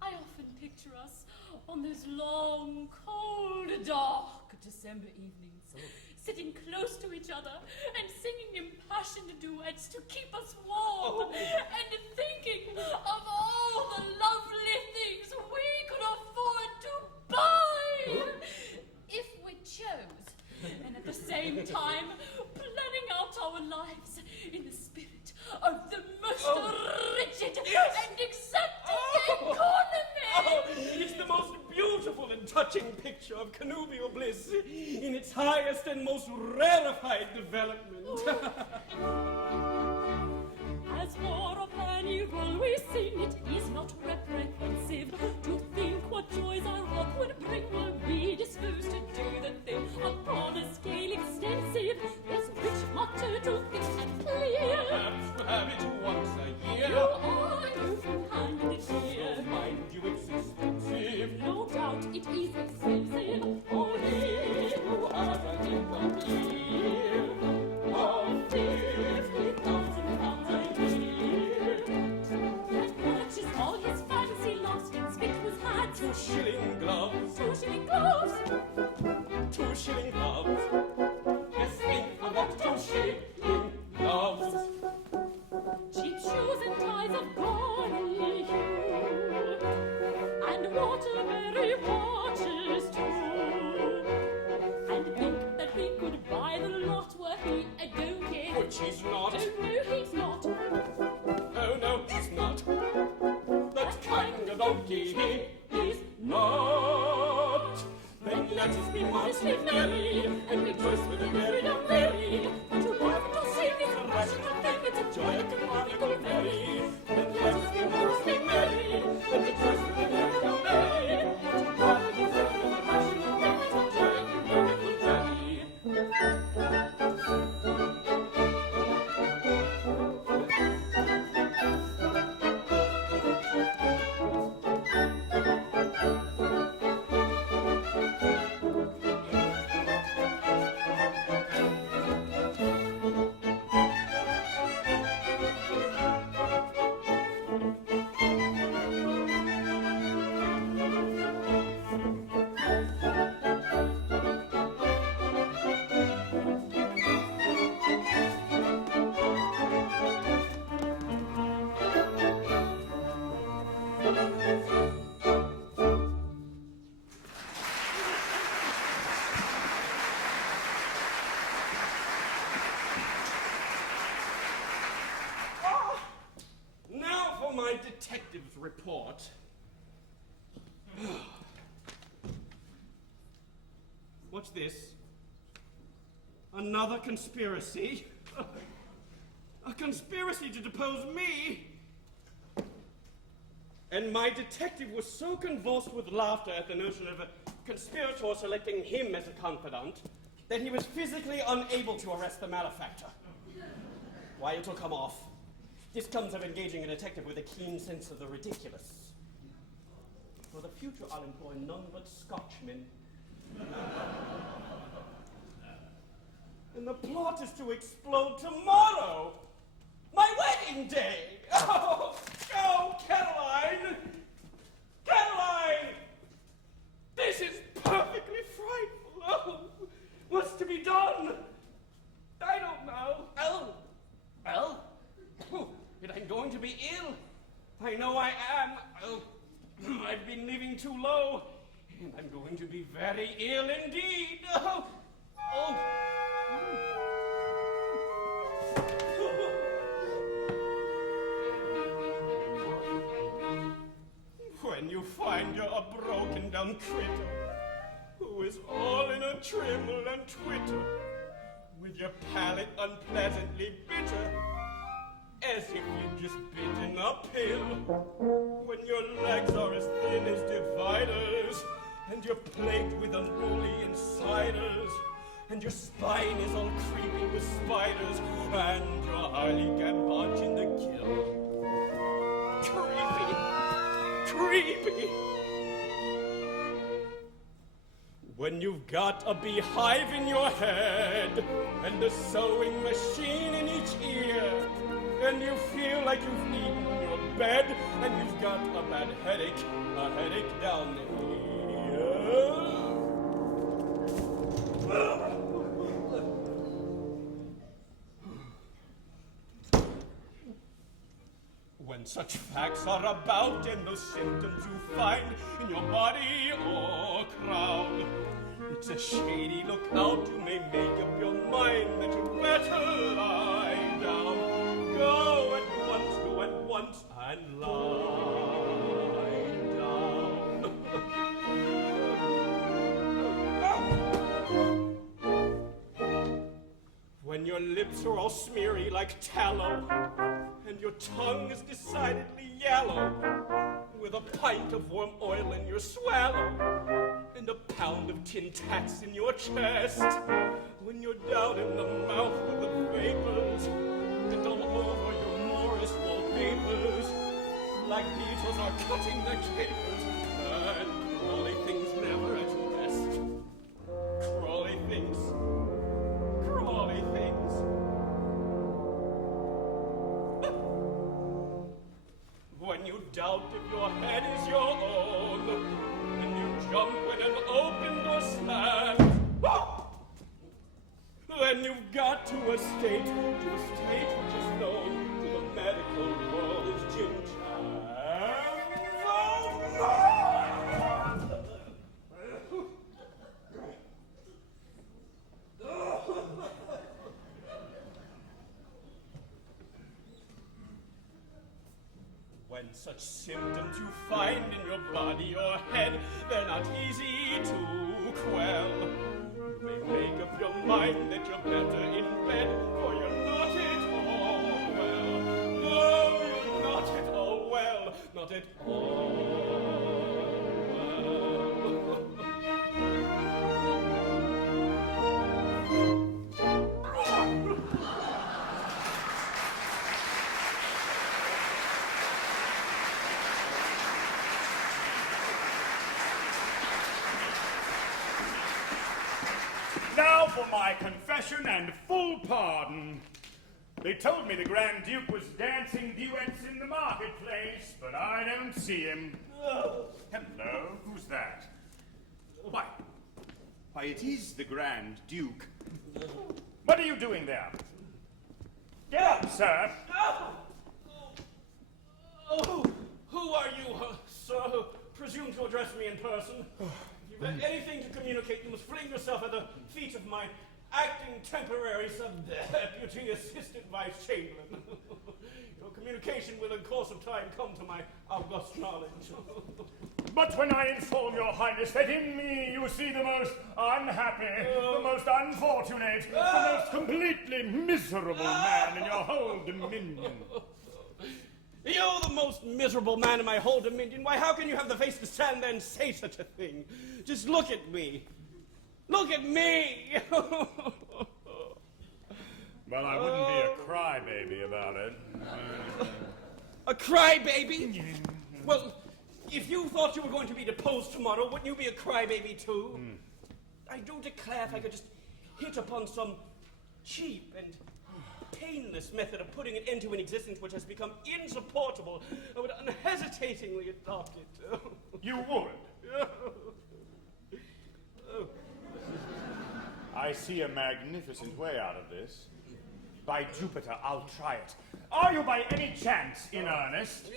I often picture us on those long, cold, dark December evenings, sitting close to each other and singing impassioned duets to keep us warm, and thinking of all the lovely things we could afford to buy if we chose. and at the same time planning out our lives in the spirit of the most rigid and exacting economy. It's the most beautiful and touching picture of connubial bliss in its highest and most rarefied development. As for a penny roll we sing, it is not reprehensive to think what joys our wrath would bring were we disposed to do the thing upon a scale extensive. There's which matter to think and clear. Perhaps have it once a year. You are an open-handed dear. Oh, mind you, it's expensive. No doubt it is expensive. Oh, he who has a income here of 50,000 pounds a year can purchase all his fancy lost conspicuous hats. 2 shilling gloves. 2 shilling gloves. 2 shilling gloves. Yes, think of that 2 shilling gloves. Cheap shoes and ties of gaudy hue, and Waterbury watches too. And think that we could buy the lot were he a go-kid. Which he's not. Oh no, he's not. Oh no, he's not. That kind of donkey he is not. Then let us be modestly merry, and rejoice with a merry young lady. But to laugh and to sing is a rational thing, it's a joy and canonical very. Then let us be modestly merry, and rejoice with a merry young lady. But to laugh and to sing is a rational thing, it's a joy and canonical very. Now for my detective's report. What's this? Another conspiracy? A conspiracy to depose me? And my detective was so convulsed with laughter at the notion of a conspirator selecting him as a confidant that he was physically unable to arrest the malefactor. Why, it'll come off. This comes of engaging a detective with a keen sense of the ridiculous. For the future, I'll employ none but Scotchmen. And the plot is to explode tomorrow! My wedding day! Oh, Caroline! Caroline! This is perfectly frightful! Oh, what's to be done? I don't know. Well, it ain't going to be ill. I know I am. Oh, I've been living too low, and I'm going to be very ill indeed. Oh. When you find you're a broken down critter who is all in a tremble and twitter, with your palate unpleasantly bitter, as if you'd just bitten a pill, when your legs are as thin as dividers, and you're plagued with unruly insiders, and your spine is all creepy with spiders, and your hardly can budge in the gill. Creepy! When you've got a beehive in your head, and a sewing machine in each ear, and you feel like you've eaten your bed, and you've got a bad headache, a headache down here. When such facts are about, and those symptoms you find in your body or crowd, it's a shady lookout you may your lips are all smeary like tallow, and your tongue is decidedly yellow, with a pint of warm oil in your swallow, and a pound of tin tacks in your chest, when you're down in the mouth with the vapors, and all over your Morris wallpapers, like beetles are cutting their capers, and crawly things never at rest. Crawly things. Crawly things. When you doubt if your head is your own, and you jump when an open door slams, then you've got to a state which is known to the medical world as Jim When such symptoms you find in your body or head, they're not easy to quell. You may make up your mind that you're better in bed, for you're not at all well. No, you're not at all well, not at all Now for my confession and full pardon. They told me the Grand Duke was dancing duets in the marketplace, but I don't see him. Oh. Hello, who's that? Why, it is the Grand Duke. What are you doing there? Get up, sir. Oh, who are you, sir, who presume to address me in person? If you've got anything to communicate, you must fling yourself at the feet of my acting temporary sub-deputy assistant vice chamberlain. Your communication will in course of time come to my august knowledge. But when I inform your highness that in me you see the most unhappy, the most unfortunate, the most completely miserable man in your whole dominion. You're the most miserable man in my whole dominion. Why, how can you have the face to stand there and say such a thing? Just look at me. Look at me! Well, I wouldn't be a crybaby about it. A crybaby? Well, if you thought you were going to be deposed tomorrow, wouldn't you be a crybaby too? I do declare if I could just hit upon some cheap and painless method of putting an end to an existence which has become insupportable, I would unhesitatingly adopt it. You would? I see a magnificent way out of this. By Jupiter, I'll try it. Are you by any chance in earnest?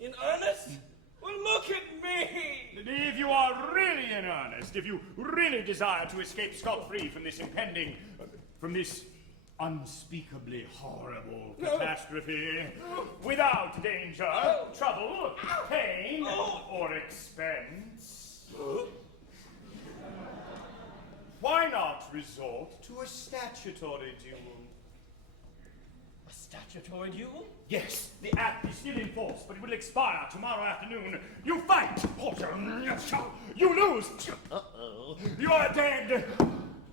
In earnest? Well, look at me! If you are really in earnest, if you really desire to escape scot-free from this impending, from this unspeakably horrible catastrophe, without danger, trouble, pain, or expense, why not resort to a statutory duel? A statutory duel? Yes, the act is still in force, but it will expire tomorrow afternoon. You fight! You lose! Uh-oh. You are dead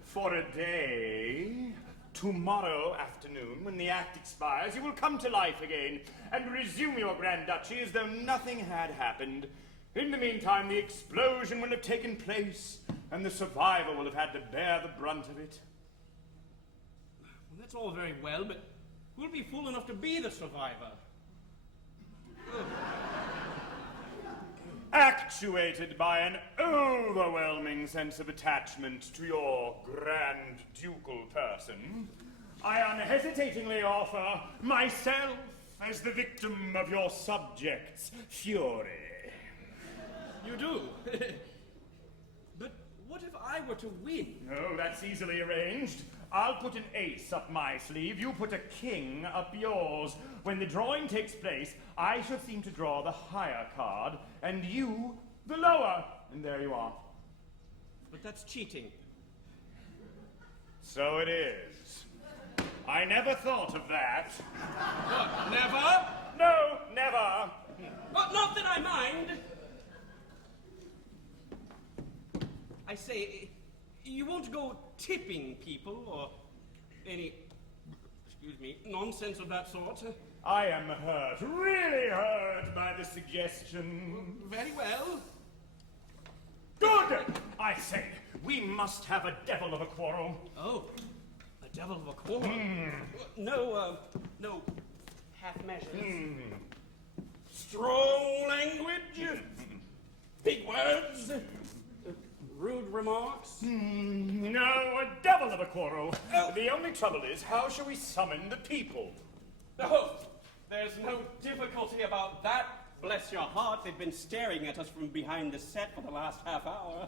for a day. Tomorrow afternoon, when the act expires, you will come to life again and resume your Grand Duchy as though nothing had happened. In the meantime, the explosion will have taken place, and the survivor will have had to bear the brunt of it. Well, that's all very well, but who'll be fool enough to be the survivor? Actuated by an overwhelming sense of attachment to your grand ducal person, I unhesitatingly offer myself as the victim of your subjects' fury. You do? But what if I were to win? Oh, that's easily arranged. I'll put an ace up my sleeve, you put a king up yours. When the drawing takes place, I shall seem to draw the higher card, and you the lower, and there you are. But that's cheating. So it is. I never thought of that. What, never? No, never. Not that I mind. I say, you won't go tipping people or any, nonsense of that sort? I am hurt, really hurt by the suggestion. Very well. Good! I say, we must have a devil of a quarrel. Oh, a devil of a quarrel? No half measures. Strong language, big words, rude remarks. No, a devil of a quarrel. The only trouble is, how shall we summon the people? Oh, there's no difficulty about that. Bless your heart, they've been staring at us from behind the set for the last half hour.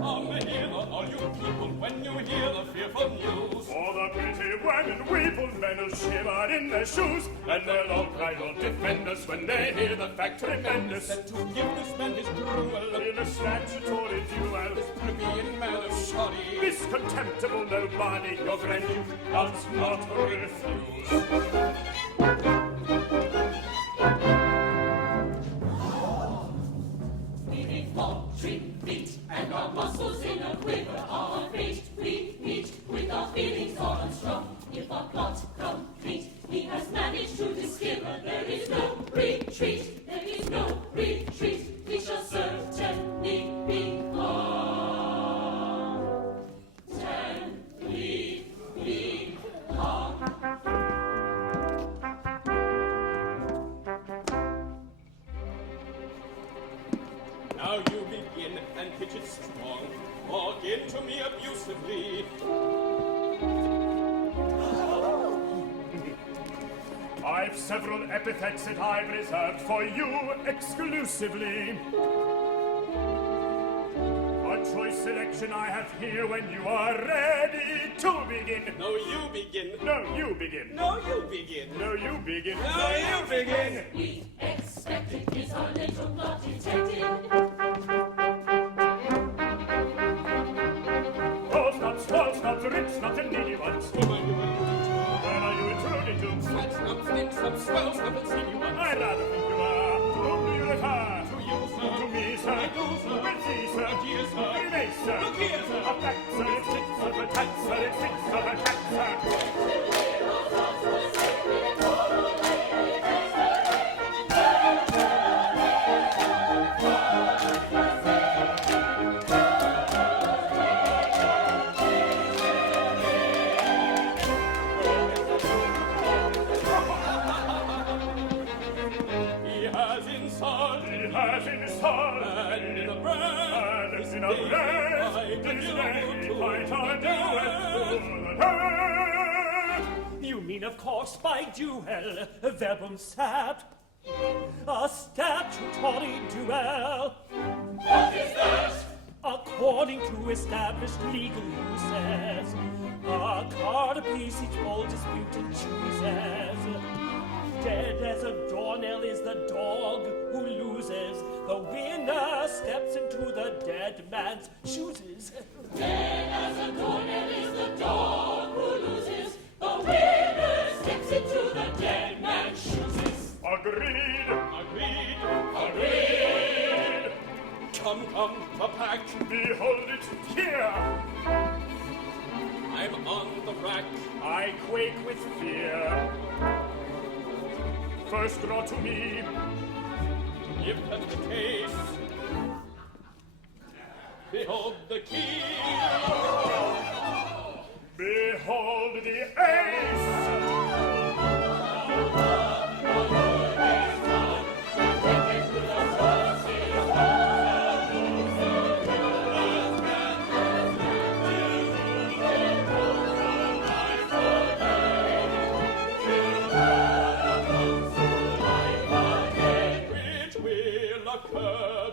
Come hither, all you people, when you hear the fearful news. For the pretty women weep and men will shiver in their shoes, and they'll all cry, "Lord, defend us," when they hear the fact tremendous. Set to give this man his duel in a statutory duel. This plebeian man of shoddy, this contemptible nobody, your friend you does not refuse. We fall, treat, beat, and our muscles in a quiver are beat. We meet with our feelings all unstrung. If our plot complete, he has managed to discover there is no retreat. There is no retreat. We shall certainly be gone. Be gone. Now you begin and pitch it strong. Walk into me abusively. I've several epithets that I've reserved for you exclusively. A choice selection I have here when you are ready to begin. No, you begin. No, you begin. No, you begin. No, you begin. No, you begin. We expected is our little plot detected. Tall snaps, rich snaps, and needy ones. When are you intruding to? Fat snaps, thin snaps, swell snaps, and seedy ones. I'd rather think you are. Whom do you refer? To you, sir. To me, sir. I do, sir. We'll see, sir. Dear, sir. We may, sir. Look here, sir. A fact, sir. It fits of a tat, sir. It fits of a tat, sir. You mean, of course, by duel, verbum sap, a statutory duel. What is that? According to established legal uses, a card piece each bold disputant chooses. Dead as a doornail is the dog who loses. The winner steps into the dead man's shoes. Dead as a doornail is the dog who loses. The winner steps into the dead man's shoes. Agreed. Agreed. Agreed. Come, the pack. Behold it here. I'm on the rack. I quake with fear. First draw to me. If that's the case, behold the key. Behold the ace.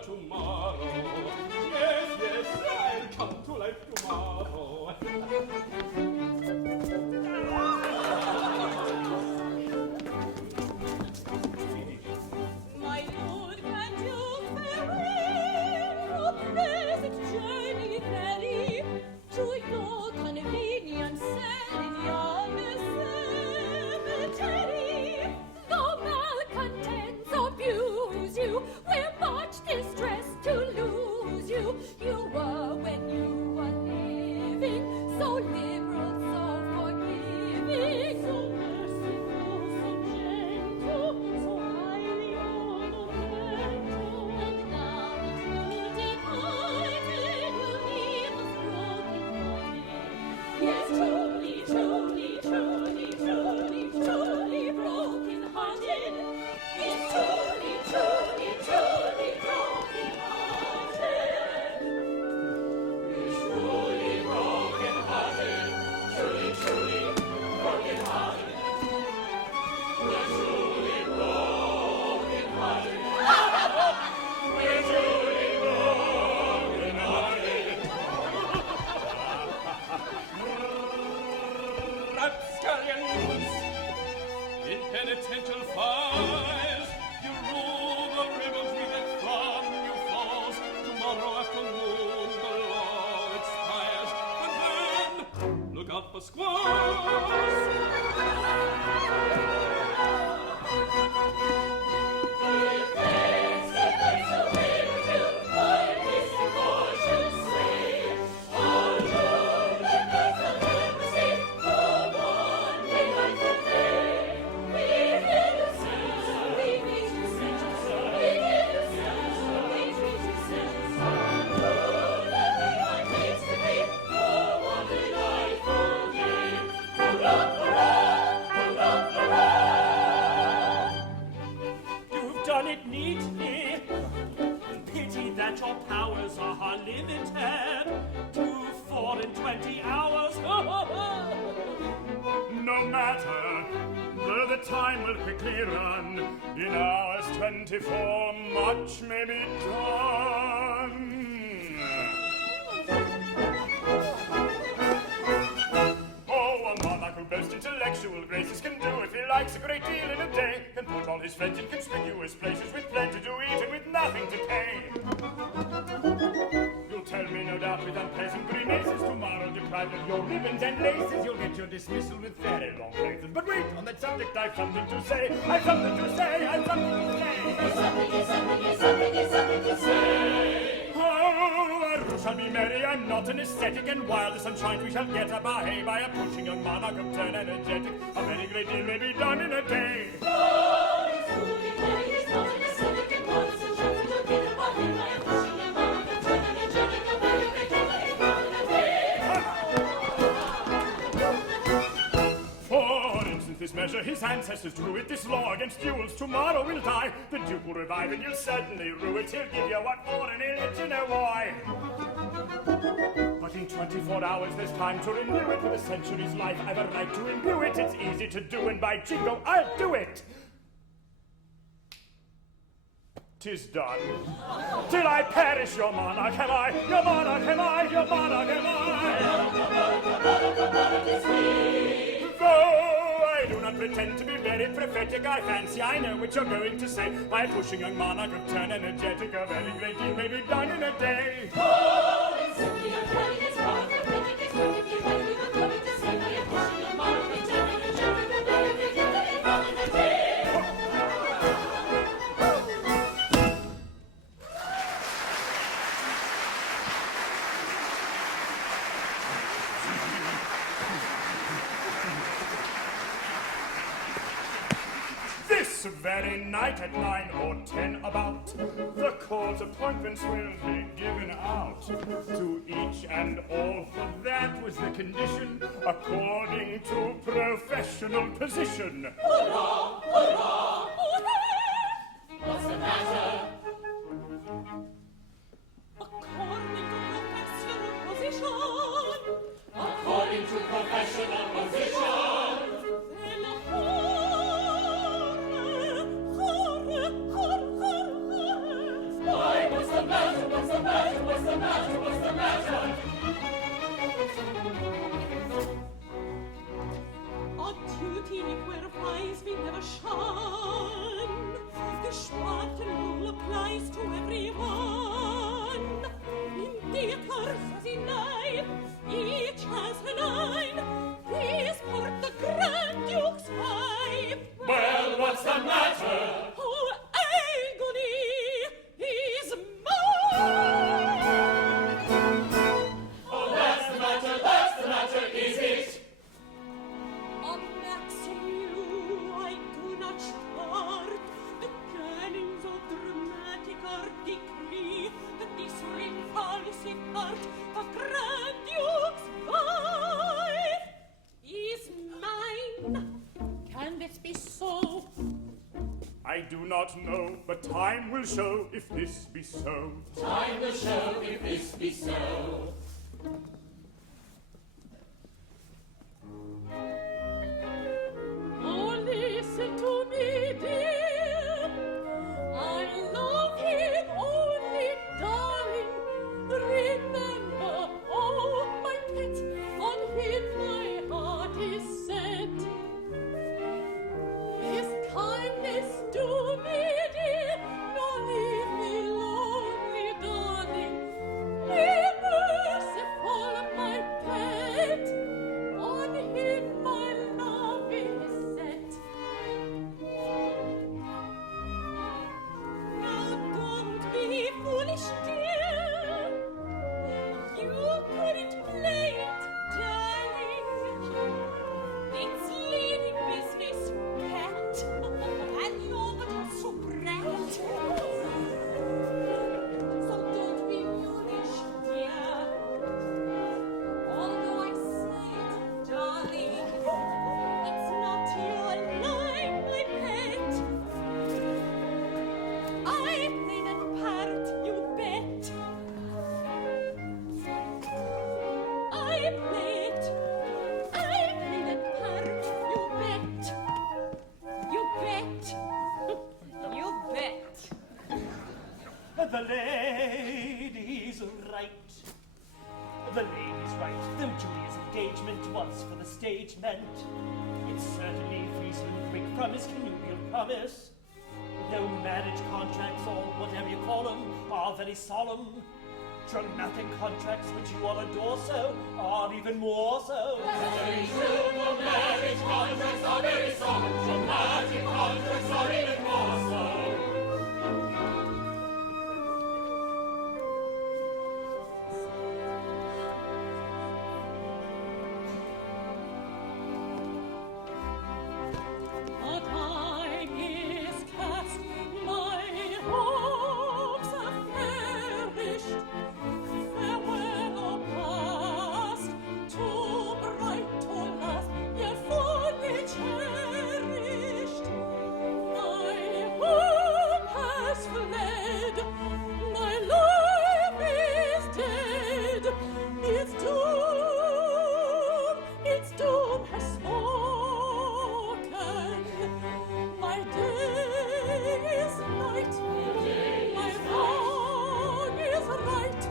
Tomorrow. Yes, I'll come to life of the squaws. You've done it neatly. Pity that your powers are limited to 24 hours. No matter, though the time will quickly run, in hours 24 much may be done. Oh, a monarch who boasts intellectual graces can do, if he likes, a great deal in a day, can put all his friends in conspicuous places with plenty to eat and with nothing to pay. You'll tell me, no doubt, with unpleasant grimaces, tomorrow, deprived of your ribbons and laces, you'll get your dismissal with very long phrases. But wait, on that subject I've something to say. I've something to say. I've something to say. There's something to say. Oh, our roof shall be merry. I'm not an ascetic, and while the sun shines, we shall get a bahay by a pushing young monarch of turn energetic. A very great deal may be done in a day. Oh, he's truly merry. He's not an ascetic, and while the sun shines, we shall get a bahay by a pushing young monarch of turn energetic. A very great deal may be done in a day. For instance, this measure his ancestors drew it. This law against duels tomorrow will die. The Duke will revive and you'll certainly rue it. He'll give you what for and he'll let you know why. But in 24 hours there's time to renew it. With a century's life I've a right to imbue it. It's easy to do, and by jingo I'll do it. 'Tis done. Till I perish, your monarch am I. Your monarch am I. Your monarch am I. Though I do not pretend to be very prophetic, I fancy I know what you're going to say. By pushing young monarch of turn energetic, a very great deal may be done in a day. Oh, it's simply uncanny, it's rather prophetic, it's perfectly right. We were going to say, by pushing young monarch of turn energetic, a very great deal may be done in a day. This very night at 9 or 10 about, the court appointments will be given out to each and all, for that was the condition according to professional position. Hurrah! Hurrah! What's the matter? According to professional position. Why, what's the matter? What's the matter? What's the matter? What's the matter? On duty where wise we never shun. The Spartan rule applies to everyone. In theatres as in life, each has a line. Please port the Grand Duke's wife. Well, what's the matter? Oh, agony is mine. Oh, that's the matter, is it? On maxim you I do not start. The canons of dramatic art decree that this repulsive part, the Grand Duke's wife, is mine. Can this be so? I do not know, but time will show if this be so. Time will show if this be so. Oh, listen to me, dear. I love him only, darling. Remember, oh, my pet, on him my heart is set. His kindness to me, dear, nor leave me lonely, darling. Be merciful, my pet. foolish dear. You couldn't play it, darling. It's leading business, pet. And you're but a soubrette. So don't be foolish, dear. Although I say it, darling, it's not your line, my pet. I play that part, you bet. I play it. I play that part, you bet. You bet. You bet. The lady's right. The lady's right, though Julia's engagement was for the stage meant. It's certainly Friesland Quick promise, connubial promise. Though marriage contracts, or whatever you call them, are very solemn. Dramatic contracts which you all adore so, are even more so. Very true, the marriage contracts are very solemn. Dramatic contracts are even more so. A time is cast, my hopes are perished. Farewell, O past, too bright to last, yet fully cherished. My hope has fled, my life is dead. Its doom has spoken. My day is night, my wrong is right.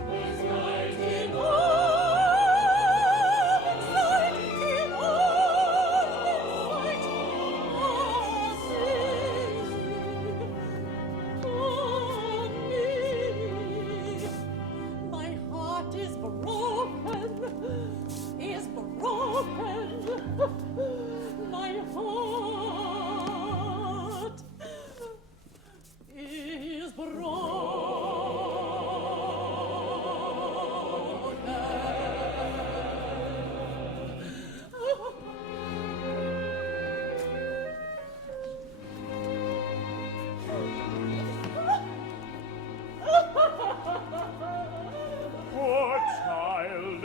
In all sight, in all sight, oh me, my heart is broken, my heart is Poor child,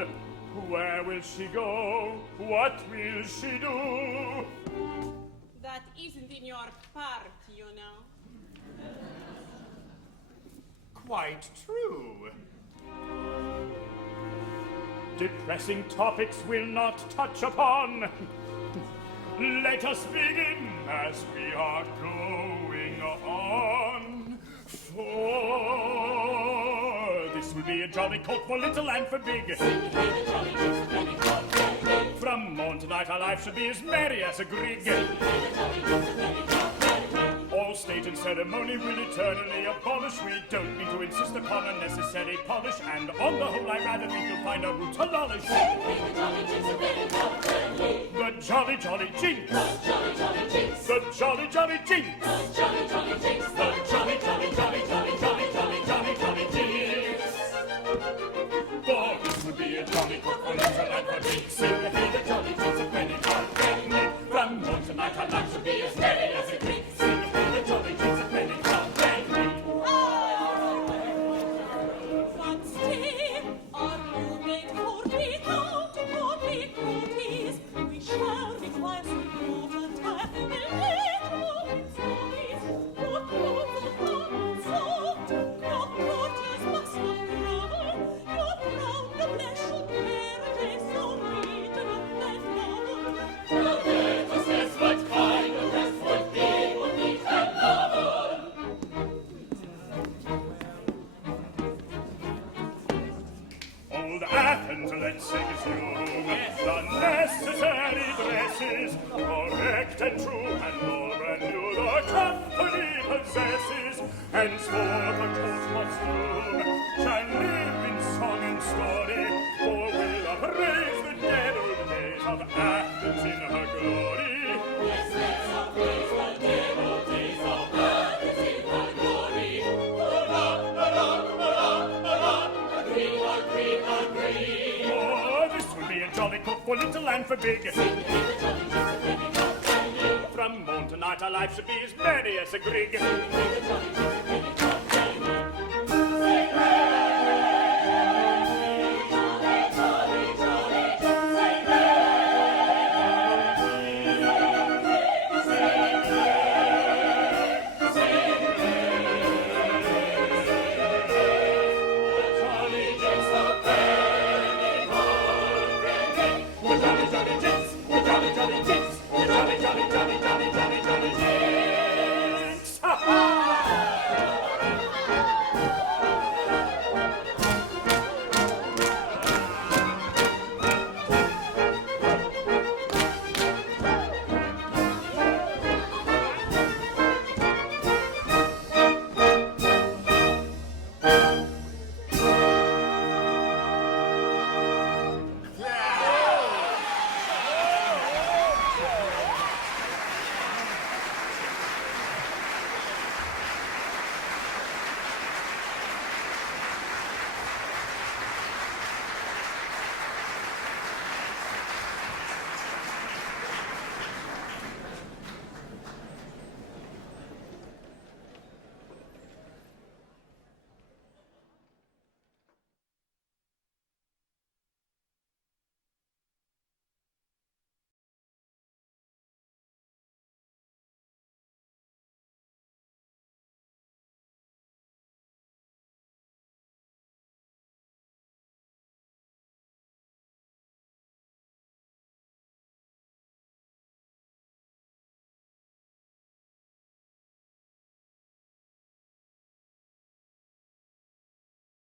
where will she go? What will she do? That isn't in your part, you know. Quite true. Depressing topics we'll not touch upon. Let us begin as we are going on. For this will be a jolly coat for little and for big. From morn to night our life should be as merry as a grig. All state and ceremony will eternally abolish. We don't mean to insist upon unnecessary polish, and on the whole I rather think you'll find a route to lollish. The jolly jolly jinx. The jolly jolly jinx. The jolly jolly jinx. The jolly jolly jolly jolly jolly jolly jolly jolly jinx. For this would be a jolly coat for little and for big. Sing hey the jolly jinx a penny drop penny. From morn to night our life should be as merry as a grig. Sing hey the jolly jinx a penny drop penny. But stay, are you made for big out for big booties? We shall require some overtime and little stories. What clothes are not soft? Your courtiers must not grovel. Your proud noblesse should bear a day so regional and novel. Now let us guess what kind of dress would be neat and novel. Old Athens, let's exhume the necessary dresses, correct and true, and all brand new the company possesses. Henceforth a court must loom, shall live in song and story, for we'll appraise the dead old days of Athens in her glory. Yes, let's appraise the dead old days of Athens in her glory. Hurrah, hurrah, hurrah. jolly cook for little and for big. Sing hey the jolly Jesus, baby, come, hey. From morn to night our life should be as merry as a grig. Sing hey the jolly Jesus, baby,